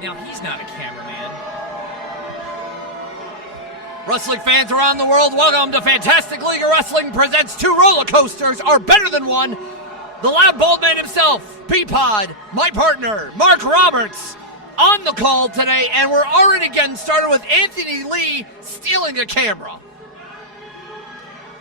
Now, he's not a cameraman. Wrestling fans around the world, welcome to Fantastic League of Wrestling presents Two Rollercoasters Are Better Than One. The loud bald man himself, P-Pod, my partner, Mark Roberts, on the call today, and we're already getting started with Anthony Lee stealing a camera.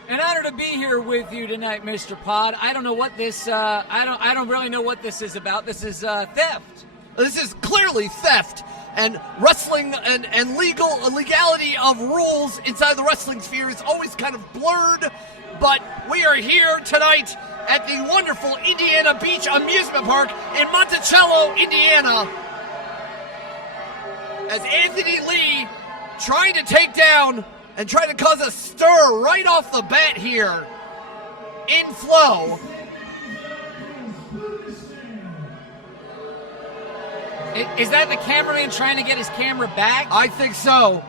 An honor to be here with you tonight, Mr. Pod. I don't know what this, I don't really know what this is about. This is theft. This is clearly theft, and wrestling and legality of rules inside the wrestling sphere is always kind of blurred, but we are here tonight at the wonderful Indiana Beach Amusement Park in Monticello, Indiana, as Anthony Lee trying to take down and trying to cause a stir right off the bat here in Flow. Is that the cameraman trying to get his camera back? I think so.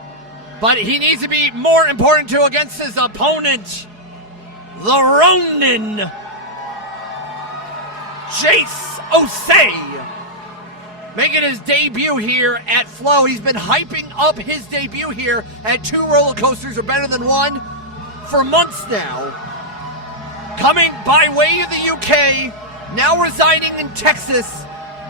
But he needs to be more important to against his opponent, the Ronin, Jase Osei, making his debut here at Flow. He's been hyping up his debut here at Two Rollercoasters Are Better Than One for months now. Coming by way of the UK, now residing in Texas,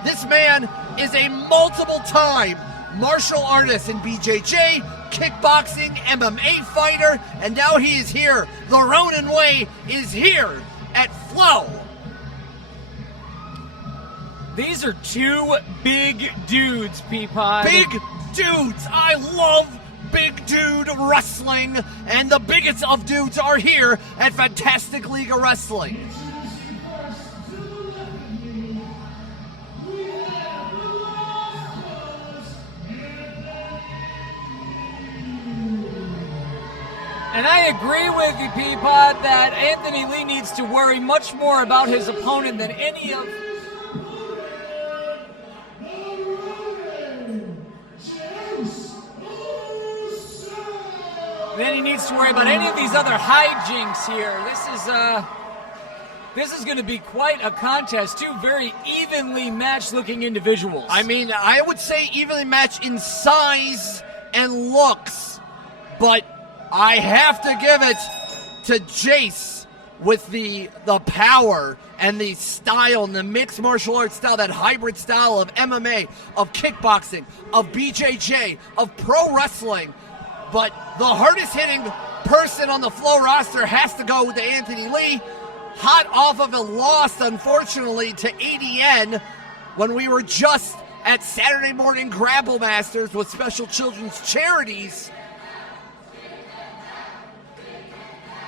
this man is a multiple-time martial artist in BJJ, kickboxing, MMA fighter, and now he is here. The Ronin Way is here at Flow. These are two big dudes, Peapod. Big dudes. I love big dude wrestling, and the biggest of dudes are here at Fantastic League of Wrestling. And I agree with you, Peapod, that Anthony Lee needs to worry much more about his opponent than any of... Then he needs to worry about any of these other hijinks here. This is going to be quite a contest. Two very evenly matched-looking individuals. I mean, I would say evenly matched in size and looks, but I have to give it to Jase with the power and the style and the mixed martial arts style, that hybrid style of MMA, of kickboxing, of BJJ, of pro wrestling. But the hardest hitting person on the Flow roster has to go to Anthony Lee, hot off of a loss, unfortunately, to ADN when we were just at Saturday Morning Grapple Masters with Special Children's Charities.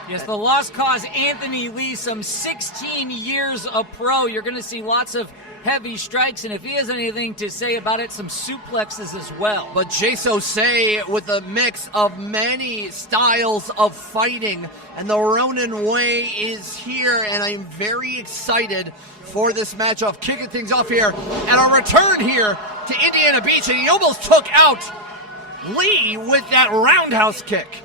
Yes, the loss caused Anthony Lee some 16 years of pro. You're going to see lots of heavy strikes, and if he has anything to say about it, some suplexes as well. But Jase Osei with a mix of many styles of fighting, and the Ronin way is here, and I'm very excited for this matchup. Kicking things off here, and a return here to Indiana Beach, and he almost took out Lee with that roundhouse kick.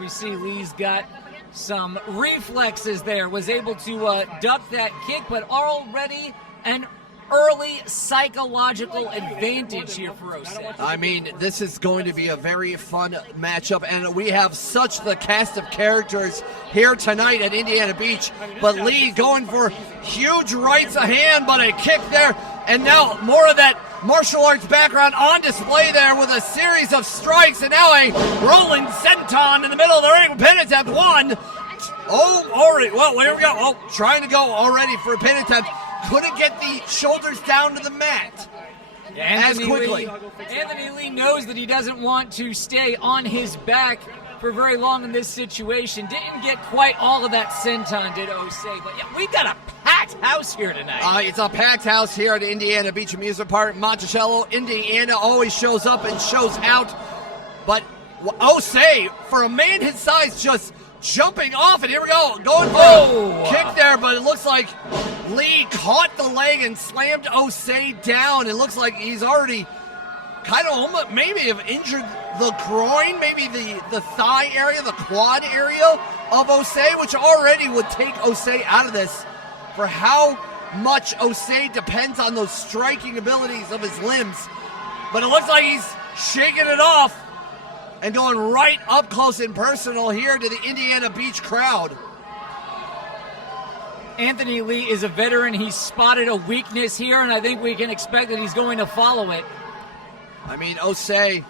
We see Lee's got some reflexes there, was able to duck that kick, but already an early psychological advantage here for Osei. I mean, this is going to be a very fun matchup, and we have such the cast of characters here tonight at Indiana Beach. But Lee going for huge rights of hand, but a kick there, and now more of that martial arts background on display there with a series of strikes, and now a rolling senton in the middle of the ring. Pin attempt one. Oh, already. Well, here we go. Oh, trying to go already for a pin attempt. Couldn't get the shoulders down to the mat as quickly. Anthony Lee knows that he doesn't want to stay on his back for very long in this situation. Didn't get quite all of that senton, did Osei. But yeah, we got a packed house here tonight. It's a packed house here at Indiana Beach Amusement Park. Monticello, Indiana always shows up and shows out. But Osei, for a man his size, just jumping off, and here we go, going for a kick there, but it looks like Lee caught the leg and slammed Osei down. It looks like he's already kind of almost maybe have injured the groin, maybe the thigh area, the quad area of Osei, which already would take Osei out of this for how much Osei depends on those striking abilities of his limbs. But it looks like he's shaking it off and going right up close and personal here to the Indiana Beach crowd. Anthony Lee is a veteran. He's spotted a weakness here, and I think we can expect that he's going to follow it. I mean, Osei,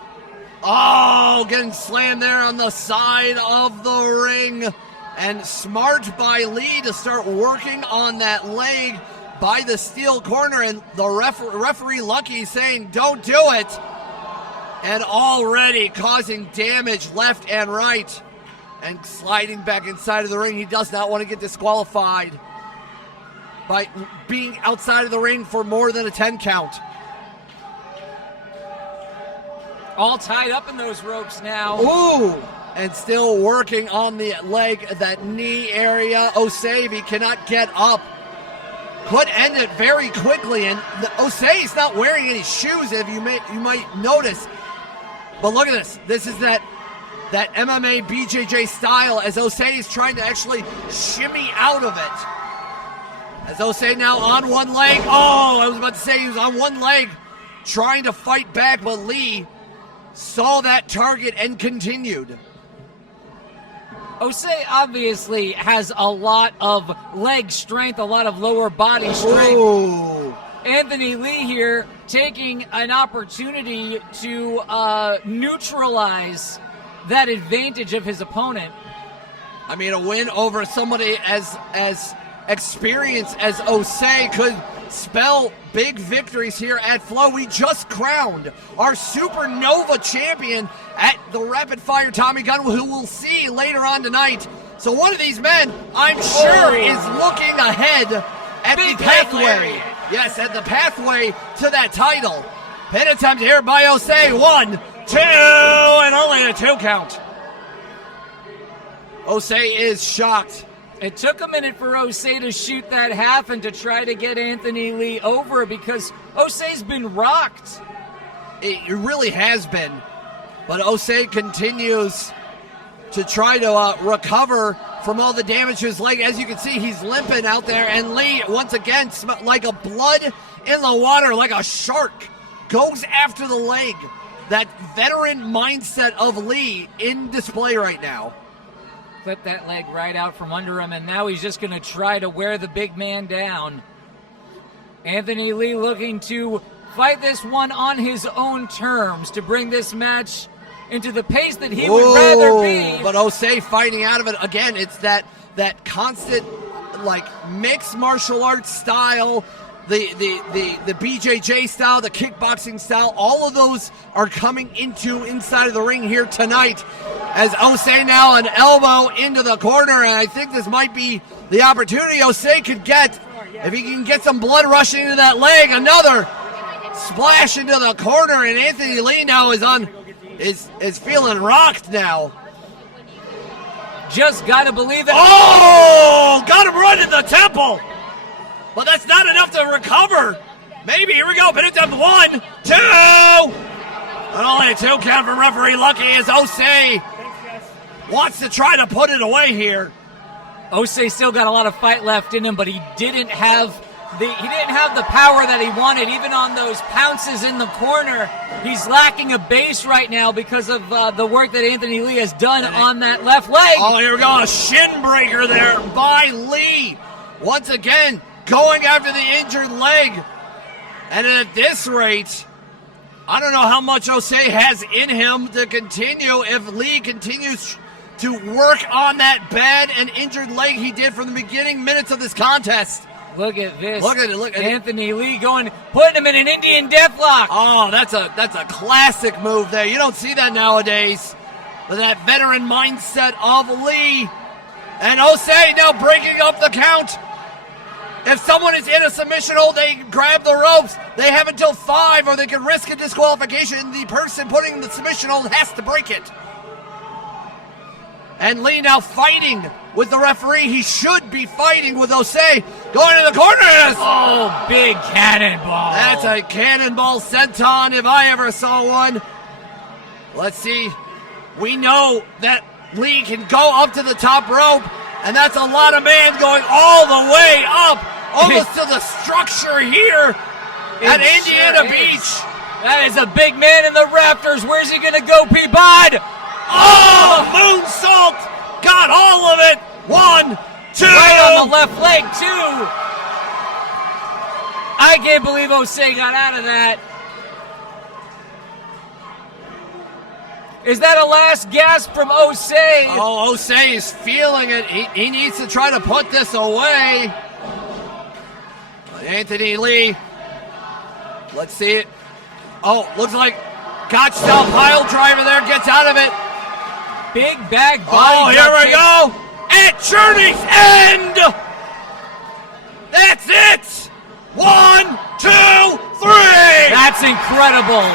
getting slammed there on the side of the ring. And smart by Lee to start working on that leg by the steel corner. And the referee Lucky saying, don't do it. And already causing damage left and right. And sliding back inside of the ring. He does not want to get disqualified by being outside of the ring for more than a 10 count. All tied up in those ropes now. Ooh! And still working on the leg, that knee area. Osei, he cannot get up. Could end it very quickly. And Osei's not wearing any shoes, if you might notice. But look at this. This is that MMA BJJ style as Osei is trying to actually shimmy out of it. As Osei now on one leg. Oh, I was about to say he was on one leg trying to fight back, but Lee saw that target and continued. Osei obviously has a lot of leg strength, a lot of lower body strength. Ooh. Anthony Lee here taking an opportunity to neutralize that advantage of his opponent. I mean, a win over somebody as experienced as Osei could spell big victories here at Flow. We just crowned our Supernova champion at the Rapid Fire Tommy Gunn, who we'll see later on tonight. So one of these men, I'm sure, is looking ahead at the pathway. Yes, at the pathway to that title. Pin attempt here by Osei. 1, 2, and only a 2 count. Osei is shocked. It took a minute for Osei to shoot that half and to try to get Anthony Lee over because Osei's been rocked. It really has been. But Osei continues to try to recover from all the damage to his leg. As you can see, he's limping out there. And Lee, once again, like a blood in the water, like a shark, goes after the leg. That veteran mindset of Lee in display right now. Clip that leg right out from under him, and now he's just going to try to wear the big man down. Anthony Lee looking to fight this one on his own terms to bring this match into the pace that he would rather be. But Osei fighting out of it. Again, it's that constant, like, mixed martial arts style, the BJJ style, the kickboxing style. All of those are coming inside of the ring here tonight. As Osei now an elbow into the corner, and I think this might be the opportunity Osei could get If he can get some blood rushing into that leg, another splash into the corner, and Anthony Lee now is feeling rocked now. Just gotta believe it. Oh, got him right in the temple. But that's not enough to recover. Maybe, here we go, pin it down, 1, 2. And only a 2 count from referee Lucky as Osei wants to try to put it away here. Osei still got a lot of fight left in him, but he didn't have the power that he wanted, even on those pounces in the corner. He's lacking a base right now because of the work that Anthony Lee has done on that left leg. Oh, here we go, a shin breaker there by Lee. Once again, going after the injured leg. And at this rate, I don't know how much Osei has in him to continue if Lee continues to work on that bad and injured leg he did from the beginning minutes of this contest. Look at this. Look at it. Anthony Lee putting him in an Indian deathlock. Oh, that's a classic move there. You don't see that nowadays. With that veteran mindset of Lee. And Osei now breaking up the count. If someone is in a submission hold, they grab the ropes. They have until 5, or they can risk a disqualification. The person putting the submission hold has to break it. And Lee now fighting with the referee. He should be fighting with Osei. Going to the corner. Oh, big cannonball. That's a cannonball senton if I ever saw one. Let's see. We know that Lee can go up to the top rope, and that's a lot of man going all the way up, almost to the structure here at Indiana Beach. That is a big man in the rafters. Where's he going to go, Peabody? Oh, moonsault! Got all of it! 1, 2! Right on the left leg, too! I can't believe Osei got out of that. Is that a last gasp from Osei? Oh, Osei is feeling it. He needs to try to put this away. Anthony Lee. Let's see it. Oh, looks like Gotch-style pile driver there, gets out of it. Big bag body. Oh, here we go. At Journey's End. That's it. 1, 2, 3. That's incredible.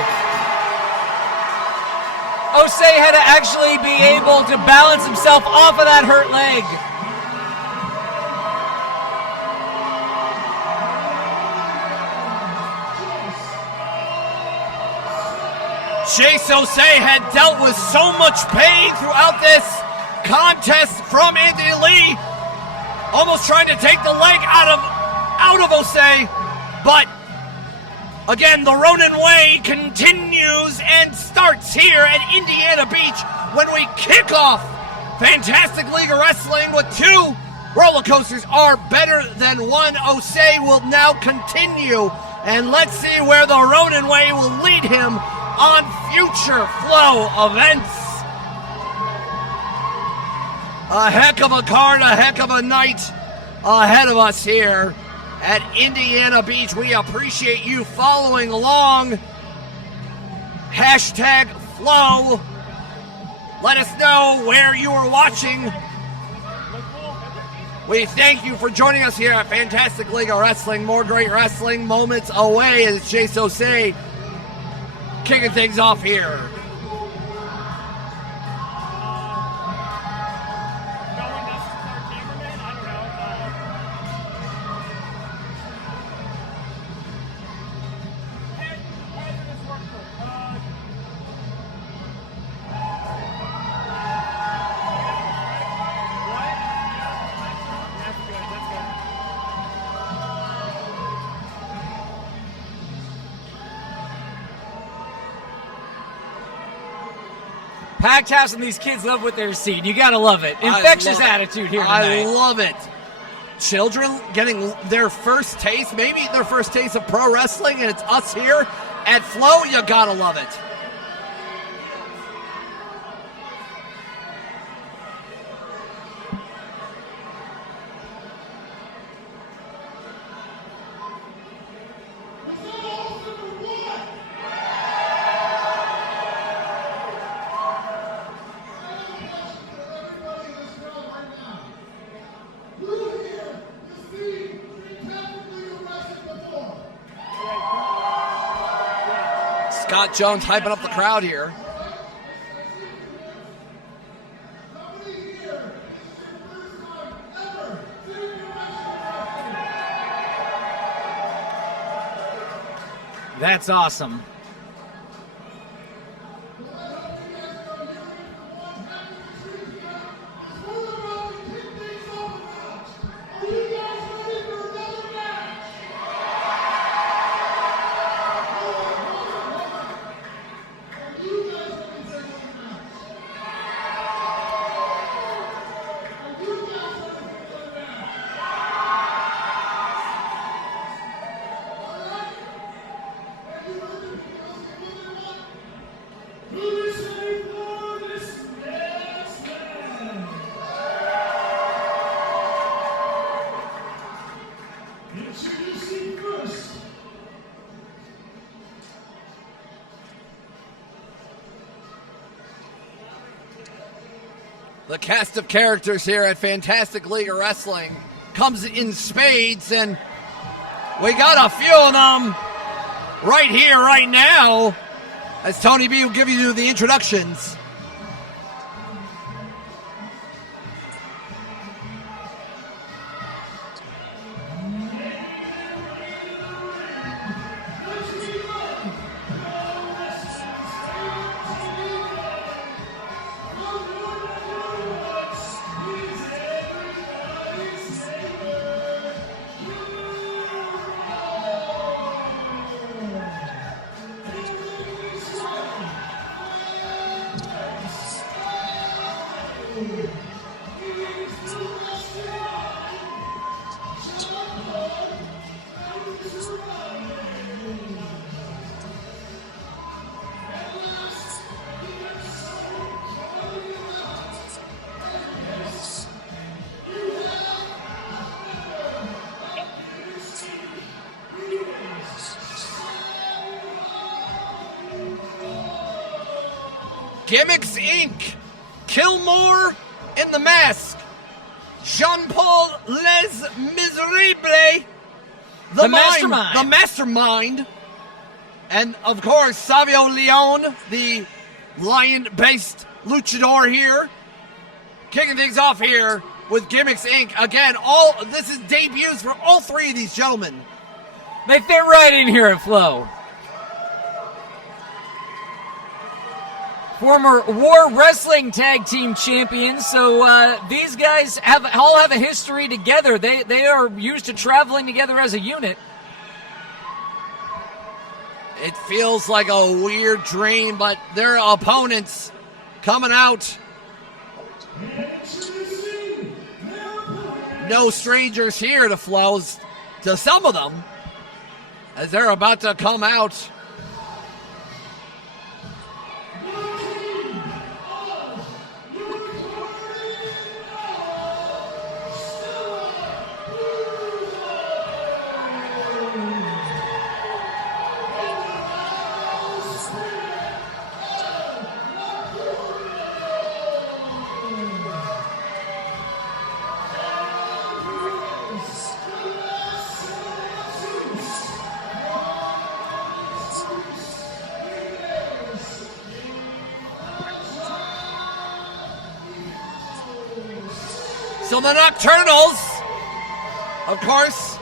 Osei had to actually be able to balance himself off of that hurt leg. Jase Osei had dealt with so much pain throughout this contest from Anthony Lee, almost trying to take the leg out of Osei, but again, the Ronin way continues and starts here at Indiana Beach when we kick off Fantastic League of Wrestling with 2 roller coasters are better than 1. Osei will now continue, and let's see where the Ronin way will lead him on future flow events. A heck of a card, a heck of a night ahead of us here at Indiana Beach. We appreciate you following along. #flow. Let us know where you are watching. We thank you for joining us here at Fantastic League of Wrestling. More great wrestling moments away as Jase Osei kicking things off here. Packed house, and these kids love what they're seeing. You gotta love it. Infectious attitude here tonight. I love it. Children getting their first taste, maybe their first taste of pro wrestling, and it's us here at Flow. You gotta love it. Scott Jones hyping up the crowd here. That's awesome. The cast of characters here at Fantastic League of Wrestling comes in spades, and we got a few of them right here, right now, as Tony B will give you the introductions. Gimmicks Inc., Killmoore in the mask, Jean-Paul Les Misérable, the mastermind, and of course Savio Leone, the lion-based luchador here, kicking things off here with Gimmicks Inc. Again, this is debuts for all three of these gentlemen. They fit right in here at Flow. Former War Wrestling Tag Team Champions, so these guys all have a history together. They are used to traveling together as a unit. It feels like a weird dream, but their opponents coming out. No strangers here to Flows, to some of them, as they're about to come out. So the Nocturnals, of course,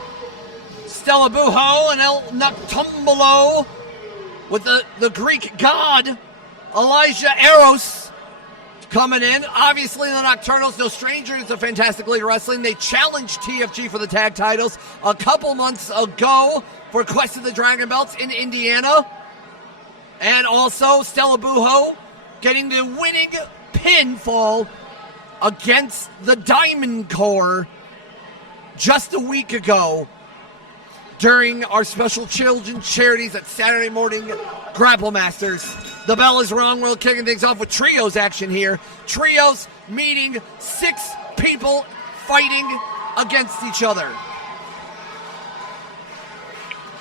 Stella Buho and El Noctumbolo with the Greek god, Elijah Eros, coming in. Obviously, the Nocturnals, no strangers to Fantastic League of Wrestling. They challenged TFG for the tag titles a couple months ago for Quest of the Dragon Belts in Indiana. And also, Stella Buho getting the winning pinfall against the Diamond Corps just a week ago during our special children's charities at Saturday morning Grapple Masters. The bell is rung. We're kicking things off with trios action here. Trios meeting 6 people fighting against each other.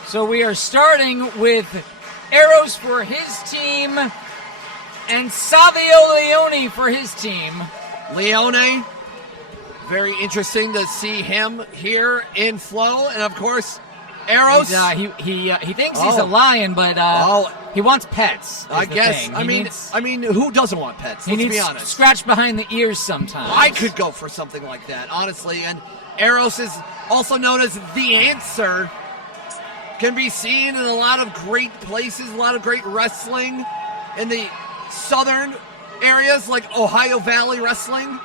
So we are starting with Eros for his team and Savio Leone for his team. Leone, very interesting to see him here in Flow, and of course, Eros. He thinks he's a lion, but He wants pets. I guess. Thing. I mean, who doesn't want pets? He Let's needs be honest. scratched behind the ears sometimes. I could go for something like that, honestly. And Eros is also known as the Answer. Can be seen in a lot of great places, a lot of great wrestling in the southern areas like Ohio Valley Wrestling.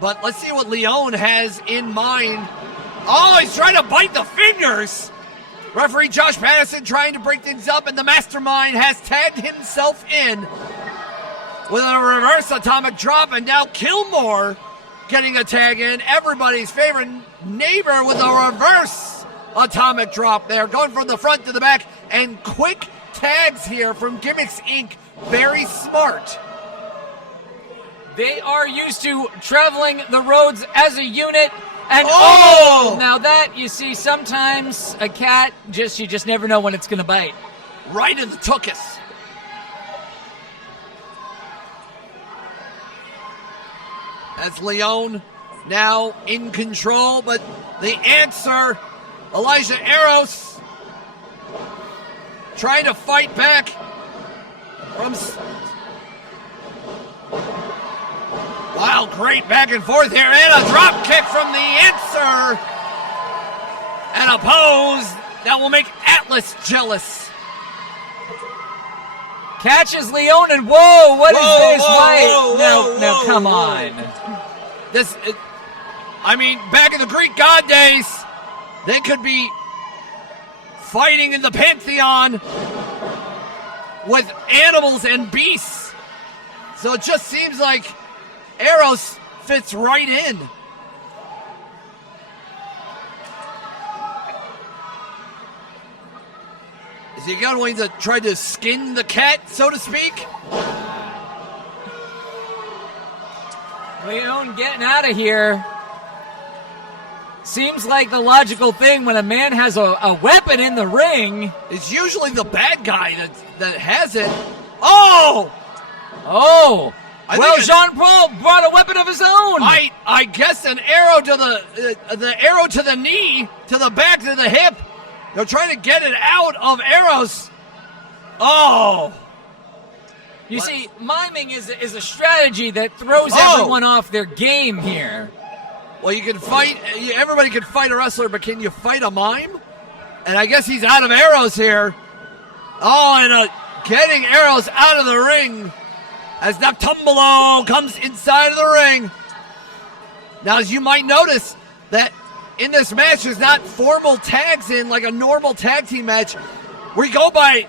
But let's see what Leone has in mind. Oh, he's trying to bite the fingers. Referee Josh Patterson trying to break things up, and the Mastermind has tagged himself in with a reverse atomic drop, and now Killmoore getting a tag in. Everybody's favorite neighbor with a reverse atomic drop there, going from the front to the back, and quick tags here from Gimmicks Inc. Very smart. They are used to traveling the roads as a unit. And now that, you see, sometimes a cat, you just never know when it's going to bite. Right in the tuchus. As Leone now in control, but the Answer, Elijah Eros, trying to fight back from... Wow, great back and forth here, and a drop kick from the Answer. And a pose that will make Atlas jealous. Catches Leone, and whoa, what is this? Whoa, come on. Back in the Greek god days, they could be fighting in the Pantheon with animals and beasts. So it just seems like Eros fits right in. Is he going to try to skin the cat, so to speak? Leone getting out of here. Seems like the logical thing when a man has a weapon in the ring. It's usually the bad guy that has it. Oh! Jean-Paul brought a weapon of his own. I guess an arrow to the arrow to the knee, to the back, to the hip. They're trying to get it out of Eros. Oh. You see, miming is a strategy that throws everyone off their game here. Well, you can fight. Everybody can fight a wrestler, but can you fight a mime? And I guess he's out of arrows here. Oh, and getting Eros out of the ring as Nocturnals comes inside of the ring. Now, as you might notice, that in this match there's not formal tags in like a normal tag team match. We go by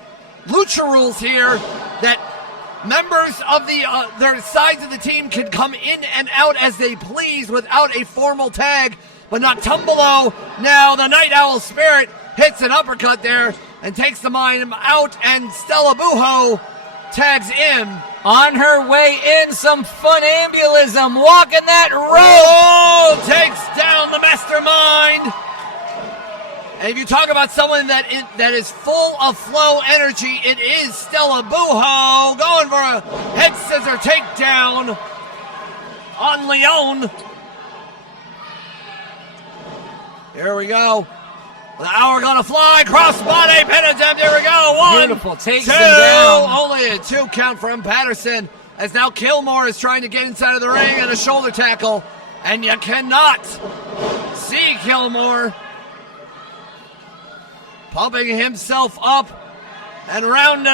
lucha rules here that members of their sides of the team can come in and out as they please without a formal tag. But Nocturnals, now the Night Owl Spirit, hits an uppercut there and takes the mime out, and Stella Buho tags in. On her way in, some funambulism, walking that rope. Oh, takes down the Mastermind. And if you talk about someone that is full of flow energy, it is Stella Buho going for a head scissor takedown on Leone. Here we go. The hour gonna fly, crossbody, pin attempt, here we go. One, beautiful, takes two, him down. Only a 2 count from Patterson, as now Killmoore is trying to get inside of the ring and a shoulder tackle, and you cannot see Killmoore pumping himself up, and round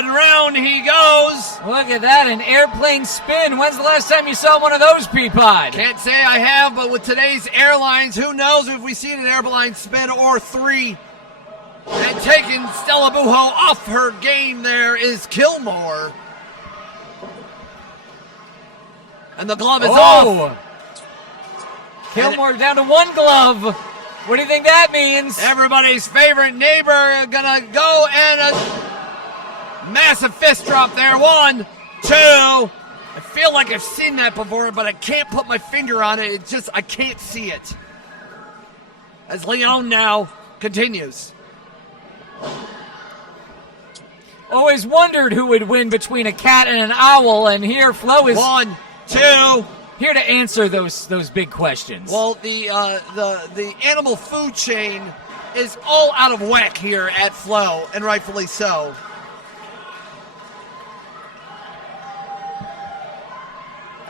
he goes. Look at that, an airplane spin. When's the last time you saw one of those, Peapod? Can't say I have, but with today's airlines, who knows if we've seen an airplane spin or 3. And taking Stella Buho off her game there is Killmoore. And the glove is off. Killmoore down to 1 glove. What do you think that means? Everybody's favorite neighbor gonna go, and a massive fist drop there. 1, 2. I feel like I've seen that before, but I can't put my finger on it. I can't see it. As Leone now continues. Always wondered who would win between a cat and an owl, and here Flo is 1, 2. Here to answer those big questions. Well, the animal food chain is all out of whack here at Flo, and rightfully so.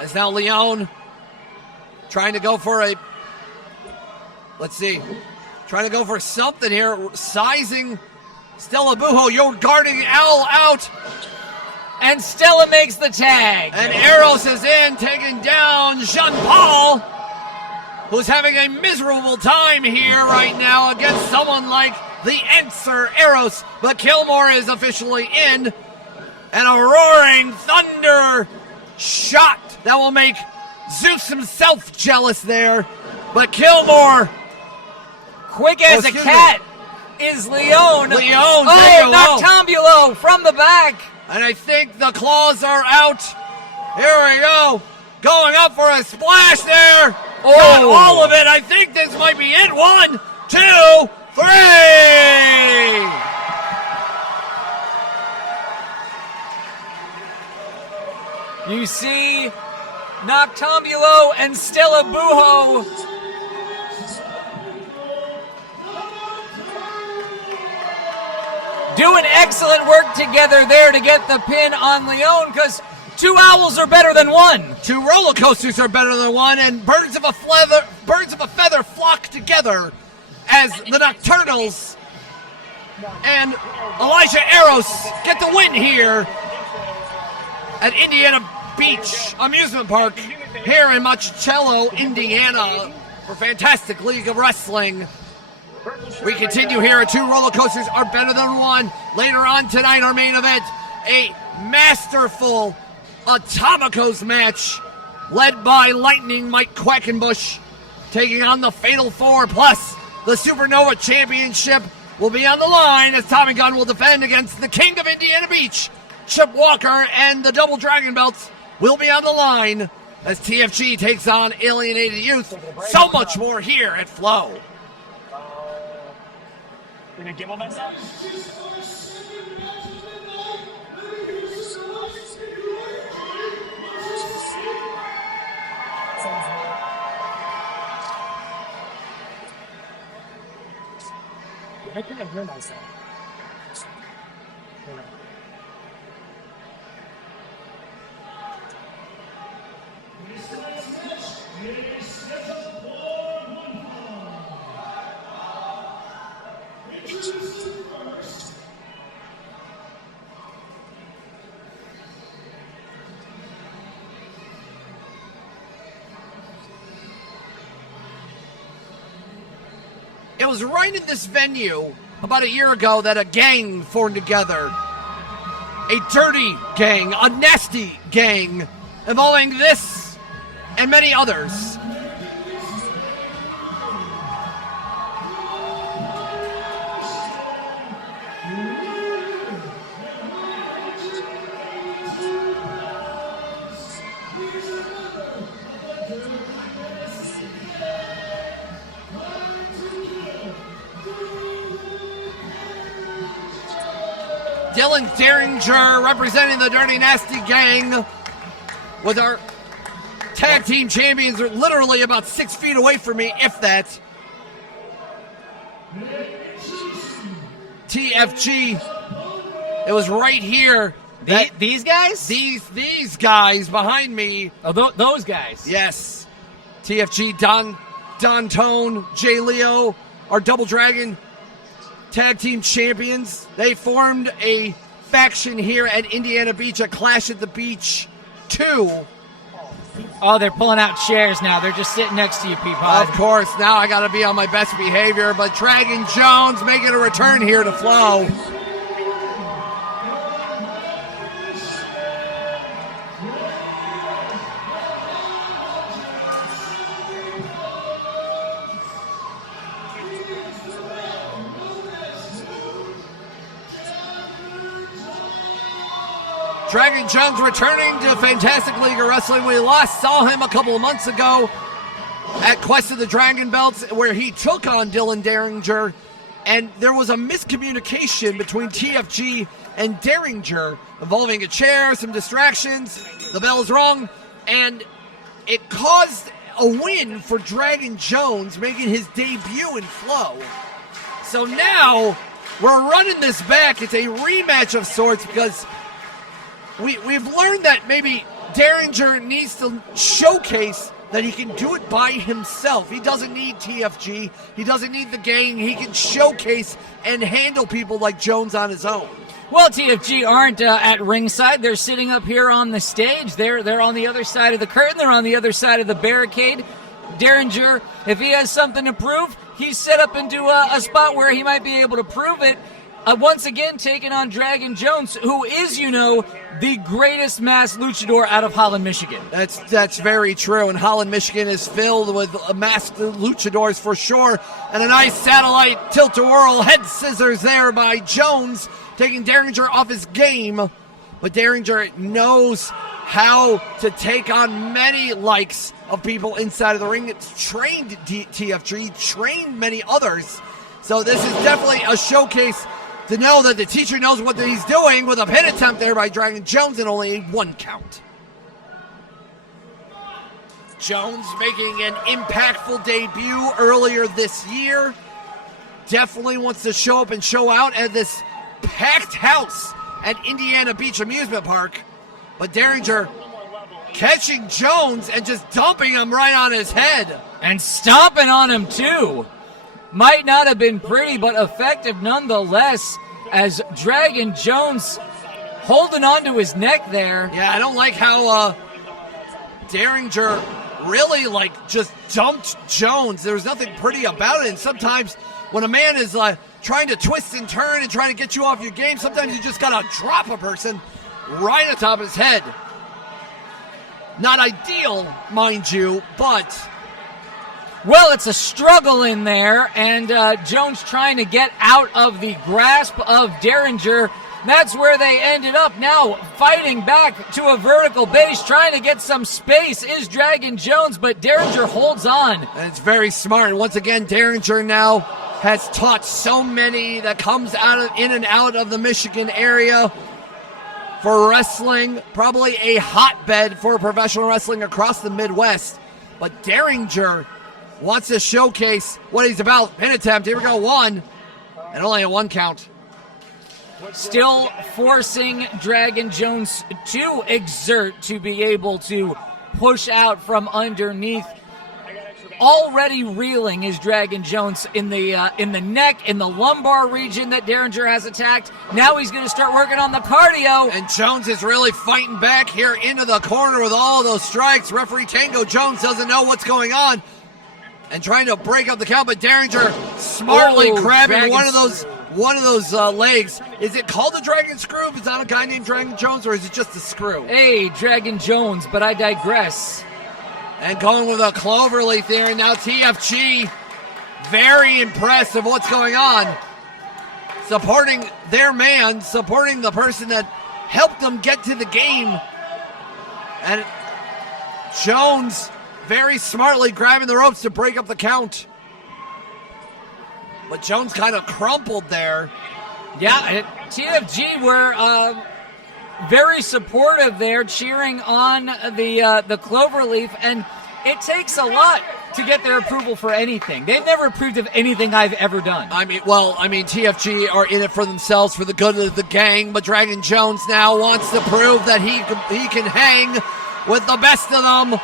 As now Leone trying to go for a, let's see, trying to go for something here, sizing Stella Buho. You're guarding Al out. And Stella makes the tag. And Eros is in, taking down Jean-Paul, who's having a miserable time here right now against someone like the Answer Eros. But Killmoore is officially in. And a roaring thunder shot that will make Zeus himself jealous there. But Killmoore, quick as a cat, is Leone. Leone, Noctambulo from the back. And I think the claws are out. Here we go. Going up for a splash there. Oh. Got all of it. I think this might be it. 1, 2, 3. You see Noctambulo and Stella Buho doing excellent work together there to get the pin on Leone, because 2 owls are better than 1. 2 roller coasters are better than 1, and birds of a feather flock together as the Nocturnals and Elijah Eros get the win here at Indiana Beach Amusement Park here in Monticello, Indiana, for Fantastic League of Wrestling. We continue here at 2 roller coasters are better than 1. Later on tonight, our main event, a masterful Atomicos match led by Lightning Mike Quackenbush taking on the Fatal 4, plus the Supernova Championship will be on the line as Tommy Gunn will defend against the King of Indiana Beach, Chip Walker, and the Double Dragon Belts will be on the line as TFG takes on Alienated Youth. So much more here at Flow. I think I hear myself. It was right in this venue about a year ago that a gang formed together. A dirty gang, a nasty gang, involving this and many others. Dylan Derringer representing the Dirty Nasty Gang with our tag team champions are literally about 6 feet away from me, if that. TFG. It was right here. These guys? These guys behind me. Oh, those guys. Yes. TFG, Don Tone, Jay Leo, our Double Dragon tag team champions. They formed a faction here at Indiana Beach, a Clash at the Beach 2. Oh, they're pulling out chairs now. They're just sitting next to you, Peapod. Of course, now I got to be on my best behavior, but Dragon Jones making a return here to Flow. Dragon Jones returning to Fantastic League of Wrestling. We last saw him a couple of months ago at Quest of the Dragon Belts, where he took on Dylan Derringer, and there was a miscommunication between TFG and Derringer involving a chair, some distractions, the bell's rung, and it caused a win for Dragon Jones, making his debut in Flow. So now we're running this back. It's a rematch of sorts because we've learned that maybe Derringer needs to showcase that he can do it by himself. He doesn't need TFG. He doesn't need the gang. He can showcase and handle people like Jones on his own. Well, TFG aren't at ringside. They're sitting up here on the stage. They're on the other side of the curtain. They're on the other side of the barricade. Derringer, if he has something to prove, he's set up into a spot where he might be able to prove it. Once again, taking on Dragon Jones, who is, the greatest masked luchador out of Holland, Michigan. That's very true, and Holland, Michigan is filled with masked luchadors for sure. And a nice satellite tilt-a-whirl head scissors there by Jones, taking Derringer off his game. But Derringer knows how to take on many likes of people inside of the ring. It's trained TFG, trained many others. So this is definitely a showcase to know that the teacher knows what he's doing, with a pin attempt there by Dragon Jones and only a 1 count. Jones making an impactful debut earlier this year. Definitely wants to show up and show out at this packed house at Indiana Beach Amusement Park. But Derringer catching Jones and just dumping him right on his head. And stomping on him, too. Might not have been pretty, but effective nonetheless, as Dragon Jones holding on to his neck there. Yeah, I don't like how Derringer really, just dumped Jones. There was nothing pretty about it, and sometimes when a man is trying to twist and turn and trying to get you off your game, sometimes you just gotta drop a person right atop his head. Not ideal, mind you, but... Well, it's a struggle in there, and Jones trying to get out of the grasp of Derringer. That's where they ended up now, fighting back to a vertical base, trying to get some space is Dragon Jones, but Derringer holds on. And it's very smart. And once again, Derringer now has taught so many that comes in and out of the Michigan area for wrestling, probably a hotbed for professional wrestling across the Midwest. But Derringer wants to showcase what he's about. Pin attempt, here we go, 1, and only a 1 count. Still forcing Dragon Jones to exert to be able to push out from underneath. Already reeling is Dragon Jones in the neck, in the lumbar region that Derringer has attacked. Now he's going to start working on the cardio. And Jones is really fighting back here into the corner with all of those strikes. Referee Tango Jones doesn't know what's going on and trying to break up the count, but Derringer smartly grabbing one of those legs. Is it called the Dragon Screw? Is that a guy named Dragon Jones, or is it just a screw? Hey, Dragon Jones, but I digress. And going with a cloverleaf there, and now TFG very impressed of what's going on. Supporting their man, supporting the person that helped them get to the game. And Jones very smartly grabbing the ropes to break up the count. But Jones kind of crumpled there. Yeah, TFG were very supportive there, cheering on the cloverleaf, and it takes a lot to get their approval for anything. They've never approved of anything I've ever done. I mean, TFG are in it for themselves, for the good of the gang, but Dragon Jones now wants to prove that he can hang with the best of them.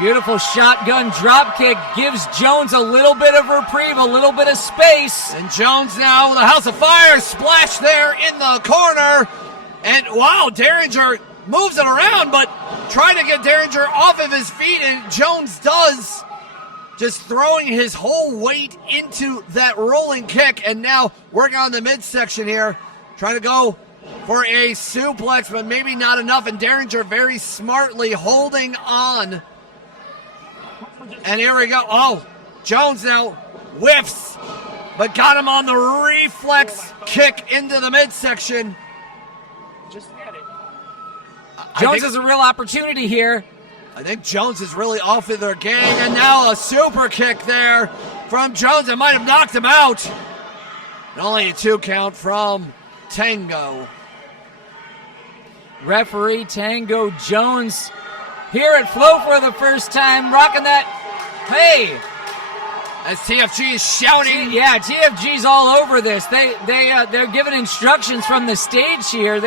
Beautiful shotgun drop kick gives Jones a little bit of reprieve, a little bit of space. And Jones now with a House of Fire splash there in the corner. And wow, Derringer moves it around, but trying to get Derringer off of his feet, and Jones does. Just throwing his whole weight into that rolling kick, and now working on the midsection here. Trying to go for a suplex, but maybe not enough, and Derringer very smartly holding on. And here we go. Oh, Jones now whiffs, but got him on the reflex kick into the midsection. Just get it. Jones has a real opportunity here. I think Jones is really off of their gang, and now a super kick there from Jones that might have knocked him out. And only a 2 count from Tango. Referee Tango Jones here at Flow for the first time, rocking that. Hey, as TFG is shouting. Yeah, TFG's all over this. They're giving instructions from the stage here.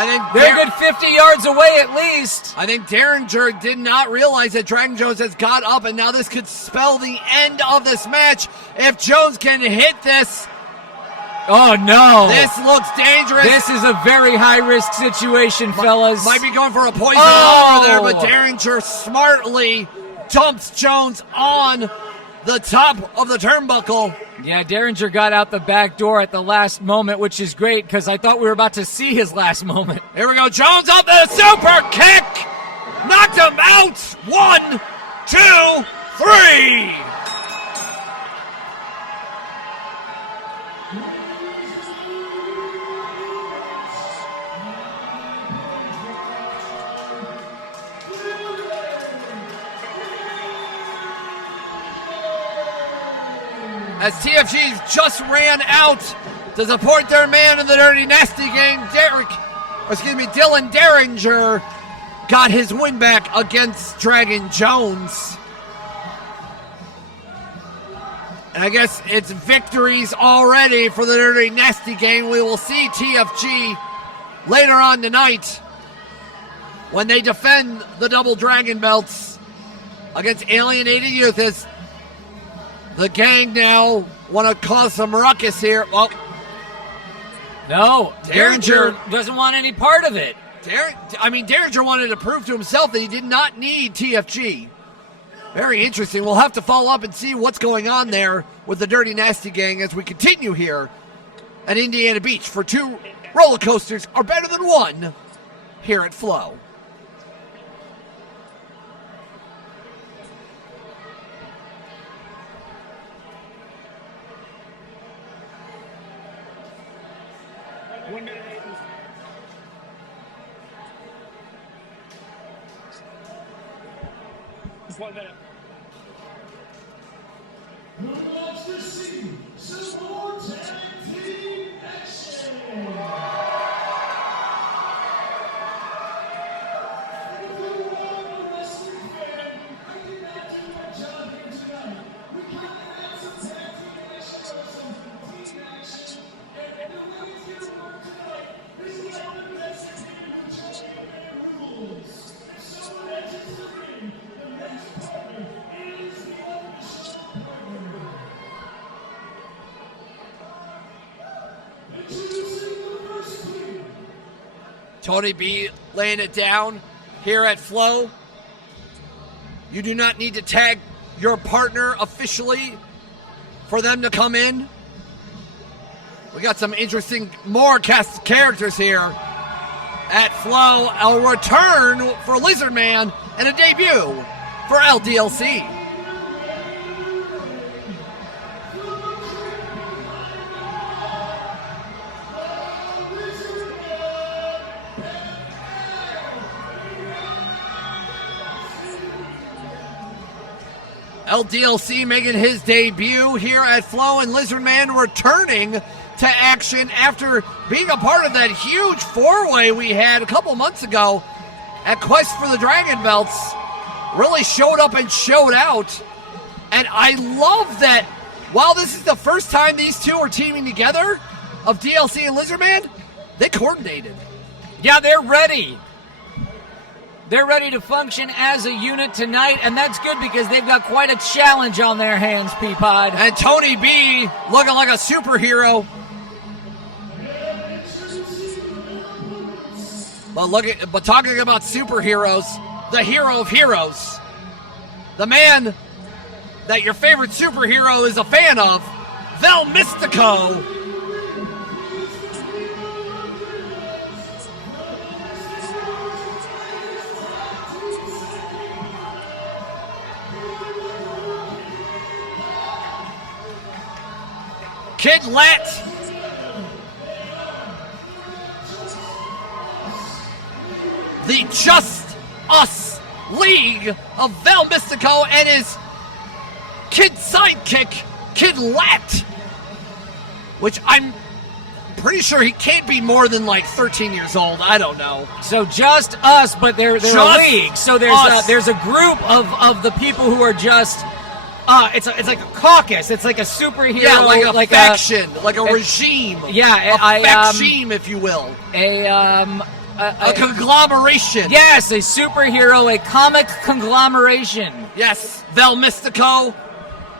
I think They're a good 50 yards away at least. I think Derringer did not realize that Dragon Jones has got up, and now this could spell the end of this match. If Jones can hit this. Oh, no. This looks dangerous. This is a very high-risk situation, fellas. Might be going for a poison over there, but Derringer smartly dumps Jones on the top of the turnbuckle. Yeah, Derringer got out the back door at the last moment, which is great because I thought we were about to see his last moment. Here we go. Jones up the super kick. Knocked him out. 1, 2, 3. As TFG just ran out to support their man in the Dirty Nasty game, Dylan Derringer got his win back against Dragon Jones. And I guess it's victories already for the Dirty Nasty gang. We will see TFG later on tonight when they defend the double dragon belts against Alienated Youth. As the gang now want to cause some ruckus here. Oh. No, Derringer doesn't want any part of it. Derringer wanted to prove to himself that he did not need TFG. Very interesting. We'll have to follow up and see what's going on there with the Dirty Nasty gang as we continue here at Indiana Beach for 2 roller coasters are better than 1 here at Flow. Just 1 minute. Who wants to see some more tag team action? If you are a wrestling fan, I cannot do my job here tonight. We gotta have some tag team action or some team action. And the way it's gonna work tonight is we have the best team with giant rules. So let's just ring. The next partner is the official partner. Introducing the first team. Tony B laying it down here at Flow. You do not need to tag your partner officially for them to come in. We got some interesting more cast characters here at Flow. A return for Lizard Man and a debut for LDLC. LDLC making his debut here at Flow, and Lizard Man returning to action after being a part of that huge 4-way we had a couple months ago at Quest for the Dragon Belts. Really showed up and showed out. And I love that while this is the first time these two are teaming together, of DLC and Lizard Man, they coordinated. Yeah, they're ready. They're ready to function as a unit tonight, and that's good because they've got quite a challenge on their hands, Peapod. And Tony B looking like a superhero. But talking about superheroes, the hero of heroes, the man that your favorite superhero is a fan of, Vel Mystico. Kid Lat. The Just Us League of Vel Mystico and his kid sidekick, Kid Lat. Which I'm pretty sure he can't be more than like 13 years old. I don't know. So just us, but they're a league. So there's a group of the people who are just... it's like a caucus. It's like a superhero. Yeah, like a faction, like a regime. Yeah, a faction, if you will. a conglomeration. Yes, a superhero, a comic conglomeration. Yes, Vel Mystico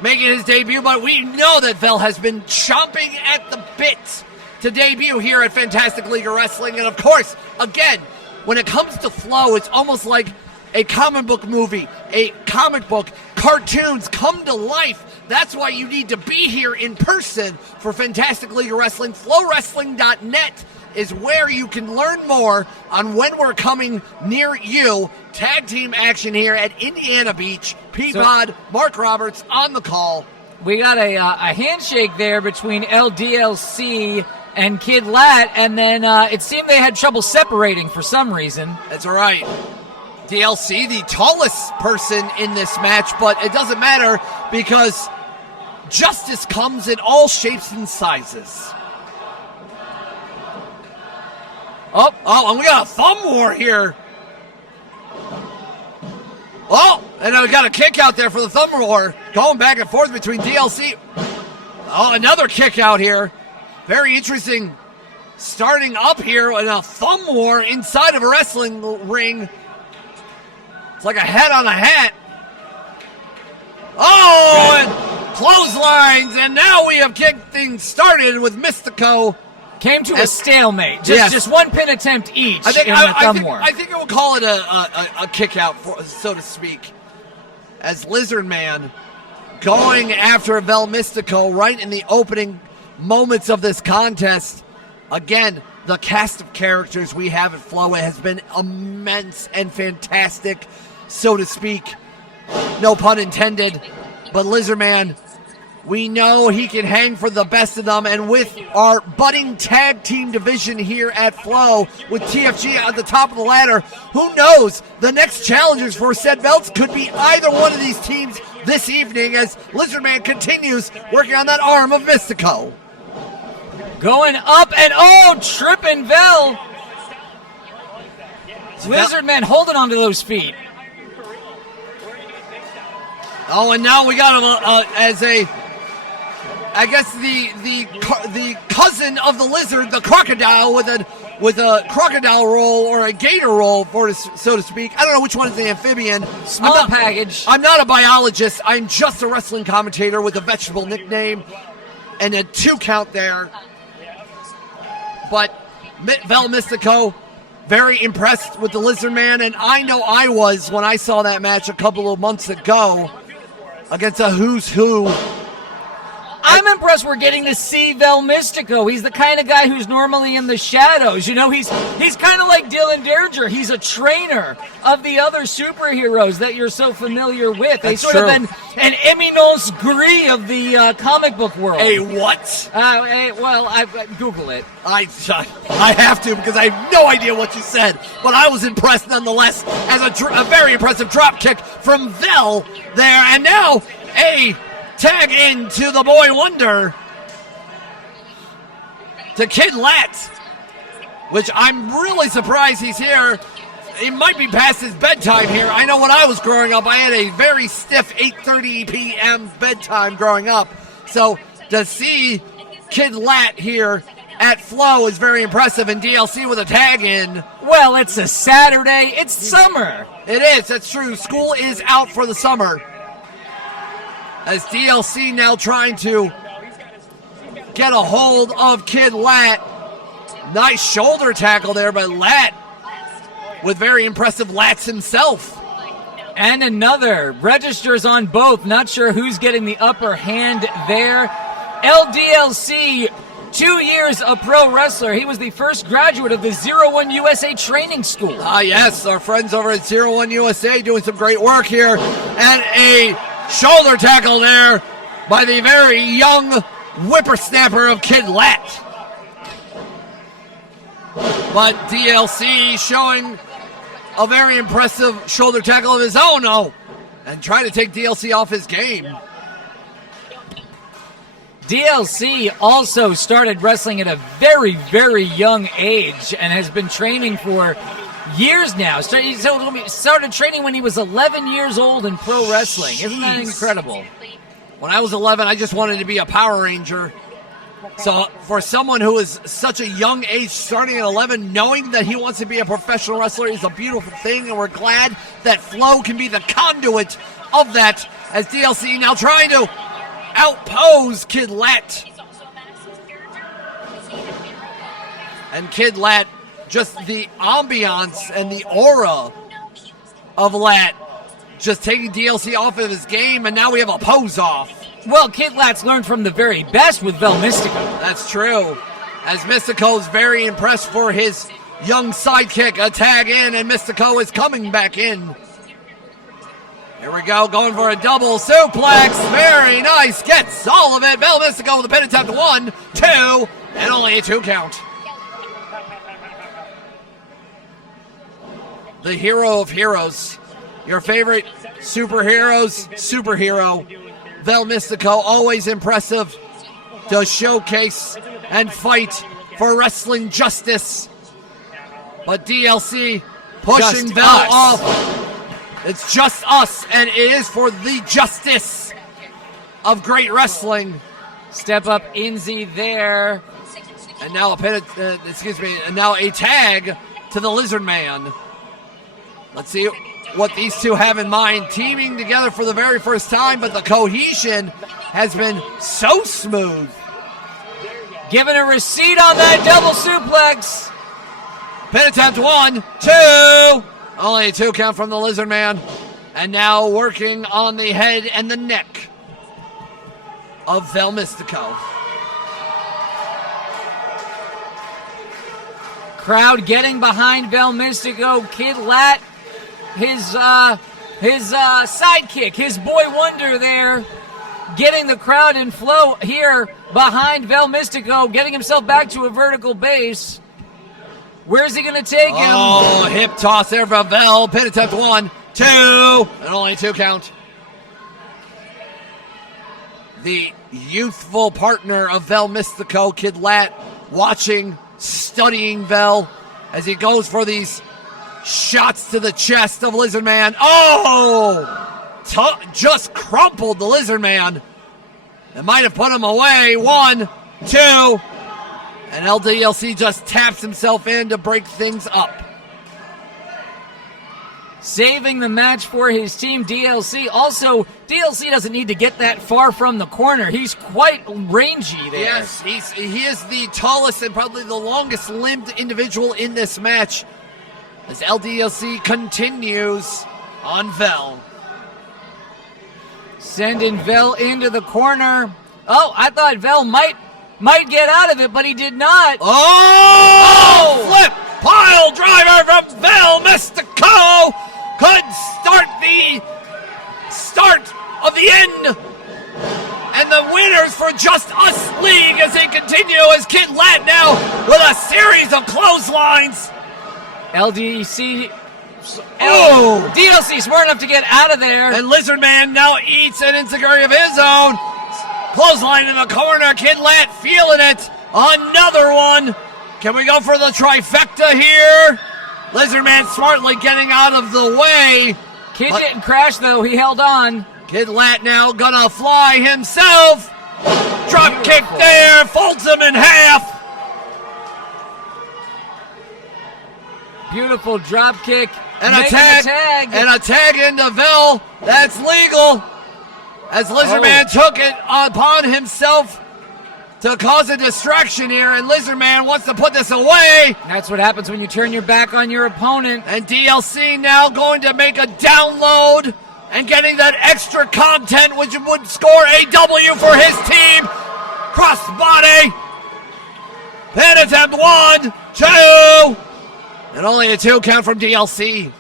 making his debut, but we know that Vel has been chomping at the bit to debut here at Fantastic League of Wrestling. And of course, again, when it comes to Flow, it's almost like a comic book movie, a comic book, cartoons come to life. That's why you need to be here in person for Fantastic League of Wrestling. FlowWrestling.net is where you can learn more on when we're coming near you. Tag team action here at Indiana Beach. Peapod, Mark Roberts on the call. We got a handshake there between LDLC and Kid Lat, and then it seemed they had trouble separating for some reason. That's all right. DLC, the tallest person in this match, but it doesn't matter because justice comes in all shapes and sizes. Oh, and we got a thumb war here. Oh, and then we got a kick out there for the thumb war. Going back and forth between DLC. Oh, another kick out here. Very interesting starting up here in a thumb war inside of a wrestling ring. It's like a hat on a hat. Oh, and clotheslines, and now we have kicked things started with Mystico. Came to a stalemate. Just one pin attempt each I think I we'll call it a kick out, so to speak. As Lizard Man going after Vel Mystico right in the opening moments of this contest. Again, the cast of characters we have at Flow has been immense and fantastic, so to speak. No pun intended. But Lizard Man, we know he can hang for the best of them, and with our budding tag team division here at Flow, with TFG at the top of the ladder, who knows? The next challengers for said belts could be either one of these teams this evening as Lizard Man continues working on that arm of Mystico. Going up and tripping Vel. Lizard Man holding onto those feet. Oh, and now we got him as I guess the cousin of the lizard, the crocodile, with a crocodile roll or a gator roll, so to speak. I don't know which one is the amphibian. Small package. I'm not a biologist. I'm just a wrestling commentator with a vegetable nickname and a 2 count there. But Vel Mystico, very impressed with the Lizard Man, and I know I was when I saw that match a couple of months ago against a who's who. I'm impressed we're getting to see Vel Mystico. He's the kind of guy who's normally in the shadows. You know, he's kind of like Dylan Derringer. He's a trainer of the other superheroes that you're so familiar with. He's sort of an eminence gris of the comic book world. A what? Google it. I have to because I have no idea what you said, but I was impressed nonetheless as a very impressive drop kick from Vel there, and now a tag into the Boy Wonder to Kid Lat, which I'm really surprised he's here. He might be past his bedtime here. I know when I was growing up, I had a very stiff 8:30 p.m. bedtime growing up. So to see Kid Lat here at Flow is very impressive, and DLC with a tag in. Well, it's a Saturday. It's summer. It is. That's true. School is out for the summer. As DLC now trying to get a hold of Kid Lat. Nice shoulder tackle there by Lat with very impressive lats himself. And another. Registers on both. Not sure who's getting the upper hand there. LDLC, 2 years a pro wrestler. He was the first graduate of the 01 USA training school. Yes, our friends over at 01 USA doing some great work here. And a shoulder tackle there by the very young whippersnapper of Kid Lat. But DLC showing a very impressive shoulder tackle of his own, and trying to take DLC off his game. DLC also started wrestling at a very, very young age and has been training for years now. Started training when he was 11 years old in pro wrestling. Isn't that incredible? When I was 11, I just wanted to be a Power Ranger. So for someone who is such a young age, starting at 11, knowing that he wants to be a professional wrestler is a beautiful thing, and we're glad that Flo can be the conduit of that, as DLC now trying to outpose Kid Lat. And Kid Lat, just the ambiance and the aura of Lat, just taking DLC off of his game, and now we have a pose off. Well, Kid Lat's learned from the very best with Vel Mystico. That's true. As Mystico's very impressed for his young sidekick, a tag in, and Mystico is coming back in. Here we go, going for a double suplex. Very nice. Gets all of it. Vel Mystico with a pin attempt. 1, 2, and only a 2 count. The hero of heroes. Your favorite superhero. Vel Mystico, always impressive to showcase and fight for wrestling justice. But DLC pushing Just Vel us. off. It's just us, and it is for the justice of great wrestling. Step up Inzi there. And now and now a tag to the Lizard Man. Let's see what these two have in mind, teaming together for the very first time, but the cohesion has been so smooth. Giving a receipt on that double suplex. Pin attempt. 1, 2. Only a 2 count from the Lizard Man. And now working on the head and the neck of Vel Mystico. Crowd getting behind Vel Mystico. Kid Lat, his sidekick, his boy wonder there, getting the crowd in flow here behind Vel Mystico, getting himself back to a vertical base. Where's he going to take him? Oh, hip toss there from Vel. Pin attempt. 1, 2, and only a 2 count. The youthful partner of Vel Mystico, Kid Lat, watching, studying Vel as he goes for these shots to the chest of Lizard Man. Oh! Just crumpled the Lizard Man. It might have put him away. 1, 2. And LDLC just taps himself in to break things up. Saving the match for his team, DLC. Also, DLC doesn't need to get that far from the corner. He's quite rangy there. Yes, he is the tallest and probably the longest limbed individual in this match. As LDLC continues on Vel. Sending Vel into the corner. Oh, I thought Vel might get out of it, but he did not. Oh! Flip pile driver from Vel Mystico could start of the end. And the winners for Just Us League as they continue as Kid Lat now with a series of clotheslines. DLC smart enough to get out of there. And Lizard Man now eats an enziguri of his own. Clothesline in the corner. Kid Lat feeling it. Another one. Can we go for the trifecta here? Lizard Man smartly getting out of the way. Kid didn't crash, though. He held on. Kid Lat now gonna fly himself. Drop kick there. Folds him in half. Beautiful drop kick. And a tag. And a tag into Vel. That's legal. As Lizard Man took it upon himself to cause a distraction here, and Lizard Man wants to put this away. That's what happens when you turn your back on your opponent. And DLC now going to make a download and getting that extra content, which would score a W for his team. Cross body. Pin attempt. 1, 2. And only a 2 count from DLC.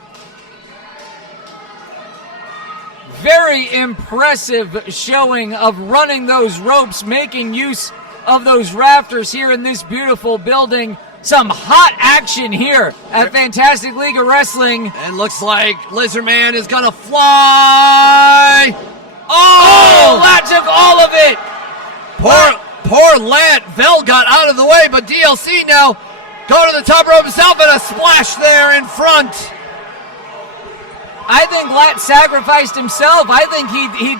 Very impressive showing of running those ropes, making use of those rafters here in this beautiful building. Some hot action here at Fantastic League of Wrestling. And looks like Lizard Man is going to fly. Oh, that took all of it. Poor Lat. Vel got out of the way, but DLC now going to the top rope himself and a splash there in front. I think Lat sacrificed himself. I think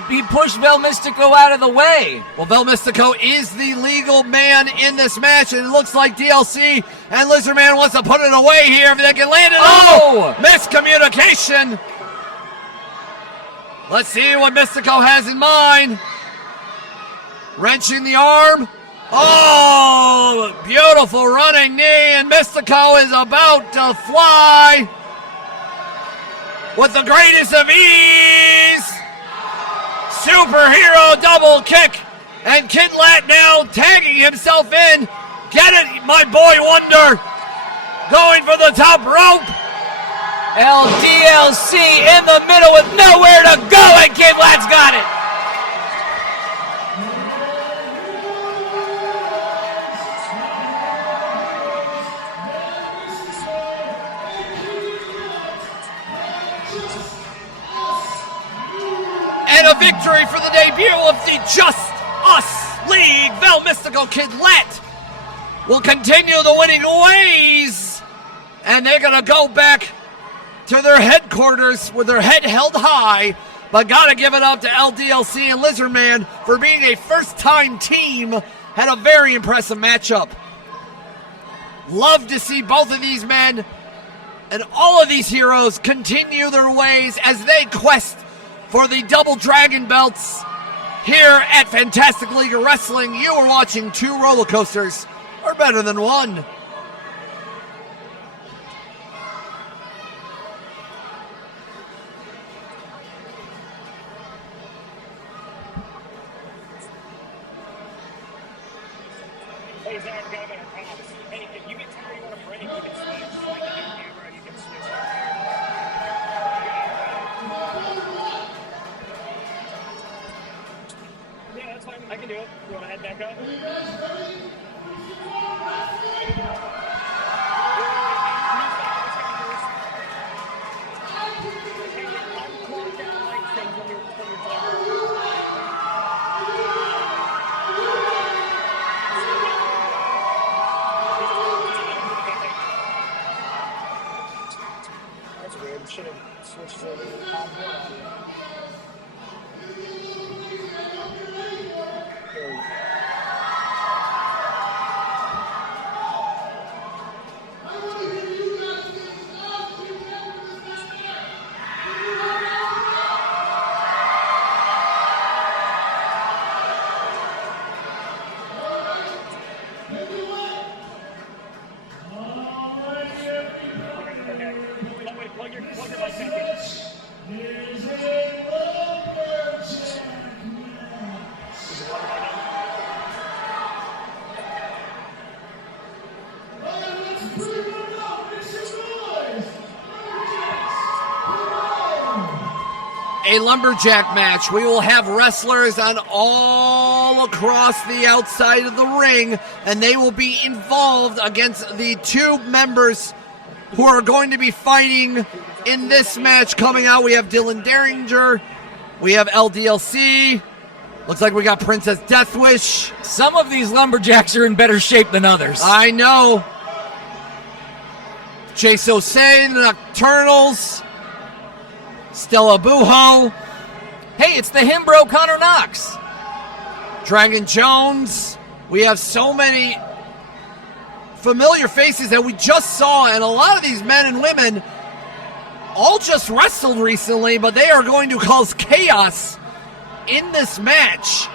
he pushed Vel Mystico out of the way. Well, Vel Mystico is the legal man in this match, and it looks like DLC and Lizardman wants to put it away here if they can land it. Oh! Miscommunication. Let's see what Mystico has in mind. Wrenching the arm. Oh, beautiful running knee, and Mystico is about to fly with the greatest of ease. Superhero double kick, and Kid Lat now tagging himself in. Get it, my boy Wonder. Going for the top rope. LDLC in the middle with nowhere to go, and Kid Lat's got it. And a victory for the debut of the Just Us League. Vel Mystico Kid Lat will continue the winning ways, and they're going to go back to their headquarters with their head held high, but gotta give it up to LDLC and Lizardman for being a first-time team. Had a very impressive matchup. Love to see both of these men and all of these heroes continue their ways as they quest for the double dragon belts here at Fantastic League of Wrestling. You are watching two roller coasters are better than one. Hey, Zach, I got a better promise. Hey, if you can tell me you want to break, you can switch. I can do camera, you can switch right there. Yeah, that's fine. I can do it. You want to head back up? Unclock that light thing from your timer. That's weird. Should have switched to the top one audio. There we go. Plug your mic back in. A lumberjack match. We will have wrestlers on all across the outside of the ring, and they will be involved against the two members who are going to be fighting in this match coming out. We have Dylan Derringer, we have LDLC, looks like we got Princess Deathwish. Some of these lumberjacks are in better shape than others. I know. Jase, Osei, the Nocturnals, Stella Buho, Hey, it's the Himbro Connor Knox. Dragon Jones. We have so many familiar faces that we just saw, and a lot of these men and women all just wrestled recently, but they are going to cause chaos in this match.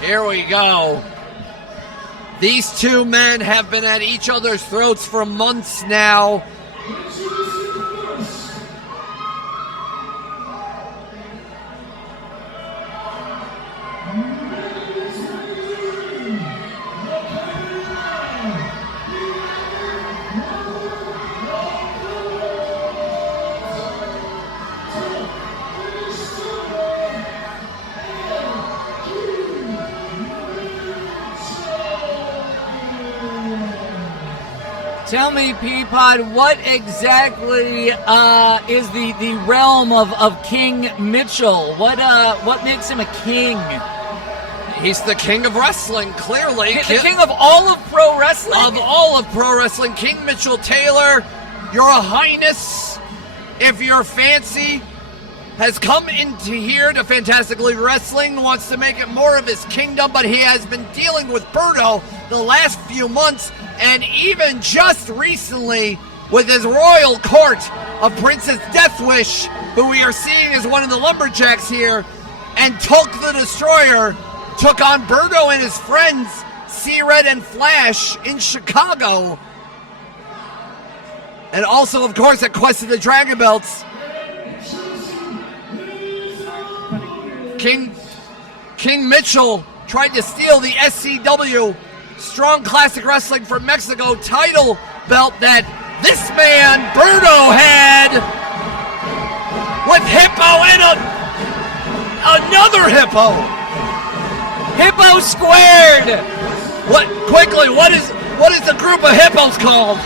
Here we go. These two men have been at each other's throats for months now. Tell me, Peapod, what exactly is the realm of King Mitchell? What makes him a king? He's the king of wrestling, clearly. The king of all of pro wrestling? Of all of pro wrestling. King Mitchell Taylor, your highness, if you're fancy, has come into here to Fantastic League Wrestling, wants to make it more of his kingdom, but he has been dealing with Berto the last few months, and even just recently with his royal court of Princess Deathwish, who we are seeing as one of the Lumberjacks here, and Tulk the Destroyer took on Berto and his friends, C-Red and Flash, in Chicago. And also, of course, at Quest of the Dragon Belts, King Mitchell tried to steal the SCW Strong Classic Wrestling from Mexico title belt that this man, Berto, had with Hippo and another Hippo. Hippo squared! What is the group of hippos called?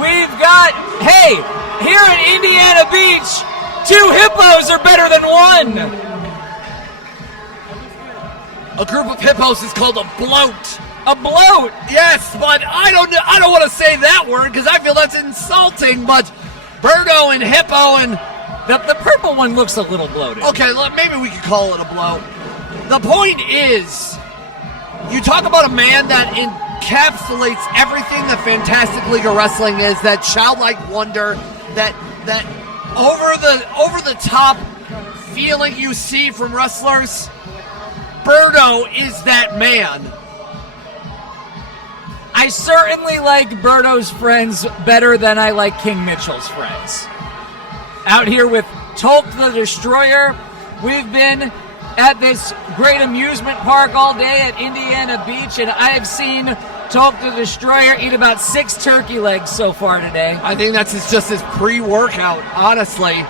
We've got, hey, here in Indiana Beach, 2 hippos are better than 1. A group of hippos is called a bloat. A bloat? Yes, but I don't want to say that word because I feel that's insulting. But Berto and Hippo and the purple one looks a little bloated. Okay, maybe we could call it a bloat. The point is, you talk about a man that encapsulates everything that Fantastic League of Wrestling is, that childlike wonder, that over the top feeling you see from wrestlers. Berto is that man. I certainly like Berto's friends better than I like King Mitchell's friends. Out here with Tulk the Destroyer, we've been at this great amusement park all day at Indiana Beach, and I've seen Tulk the Destroyer eat about 6 turkey legs so far today. I think that's just his pre-workout, honestly.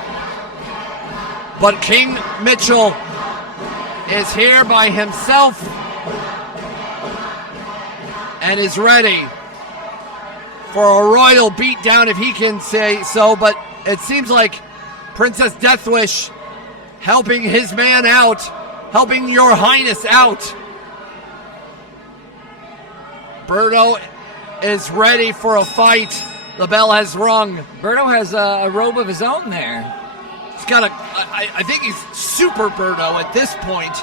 But King Mitchell is here by himself and is ready for a royal beatdown, if he can say so. But it seems like Princess Deathwish helping his man out, helping your highness out. Berto is ready for a fight. The bell has rung. Berto has a robe of his own there. He's got I think he's super Berto at this point,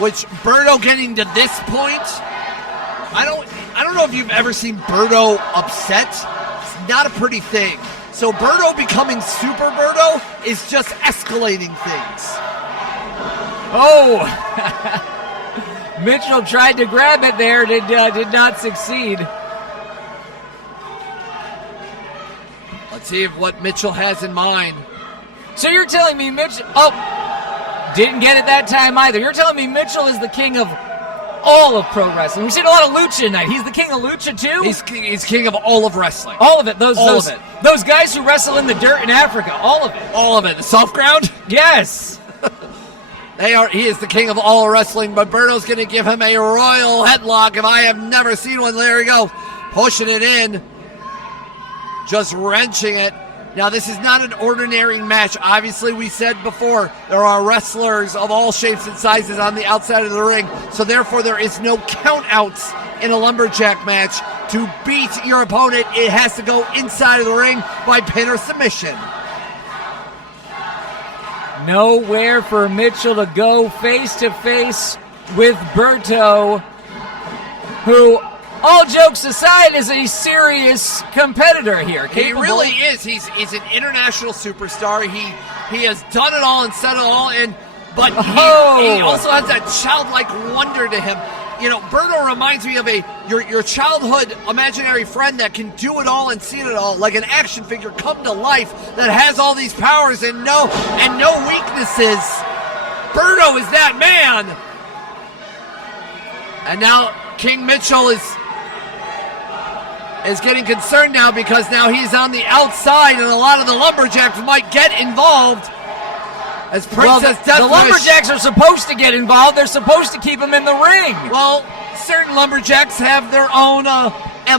which Berto getting to this point, I don't know if you've ever seen Berto upset. It's not a pretty thing. So Berto becoming super Berto is just escalating things. Oh, Mitchell tried to grab it there, did not succeed. Let's see what Mitchell has in mind. So you're telling me Mitchell, didn't get it that time either. You're telling me Mitchell is the king of all of pro wrestling. We've seen a lot of lucha tonight. He's the king of lucha too? He's king of all of wrestling. All of it. Those of it. Those guys who wrestle in the dirt in Africa. All of it. All of it. The soft ground? Yes. He is the king of all wrestling, but Berto's going to give him a royal headlock if I have never seen one. There we go. Pushing it in. Just wrenching it. Now, this is not an ordinary match. Obviously, we said before, there are wrestlers of all shapes and sizes on the outside of the ring, so therefore there is no count-outs in a lumberjack match. To beat your opponent, it has to go inside of the ring by pin or submission. Nowhere for Mitchell to go face-to-face with Berto, who, all jokes aside, is a serious competitor here. He really is. He's an international superstar. He has done it all and said it all, but he also has that childlike wonder to him. You know, Berto reminds me of your childhood imaginary friend that can do it all and see it all, like an action figure come to life that has all these powers and no weaknesses. Berto is that man. And now King Mitchell is getting concerned now because now he's on the outside and a lot of the Lumberjacks might get involved. As Princess Deathwish, the Lumberjacks are supposed to get involved. They're supposed to keep him in the ring. Well, certain lumberjacks have their own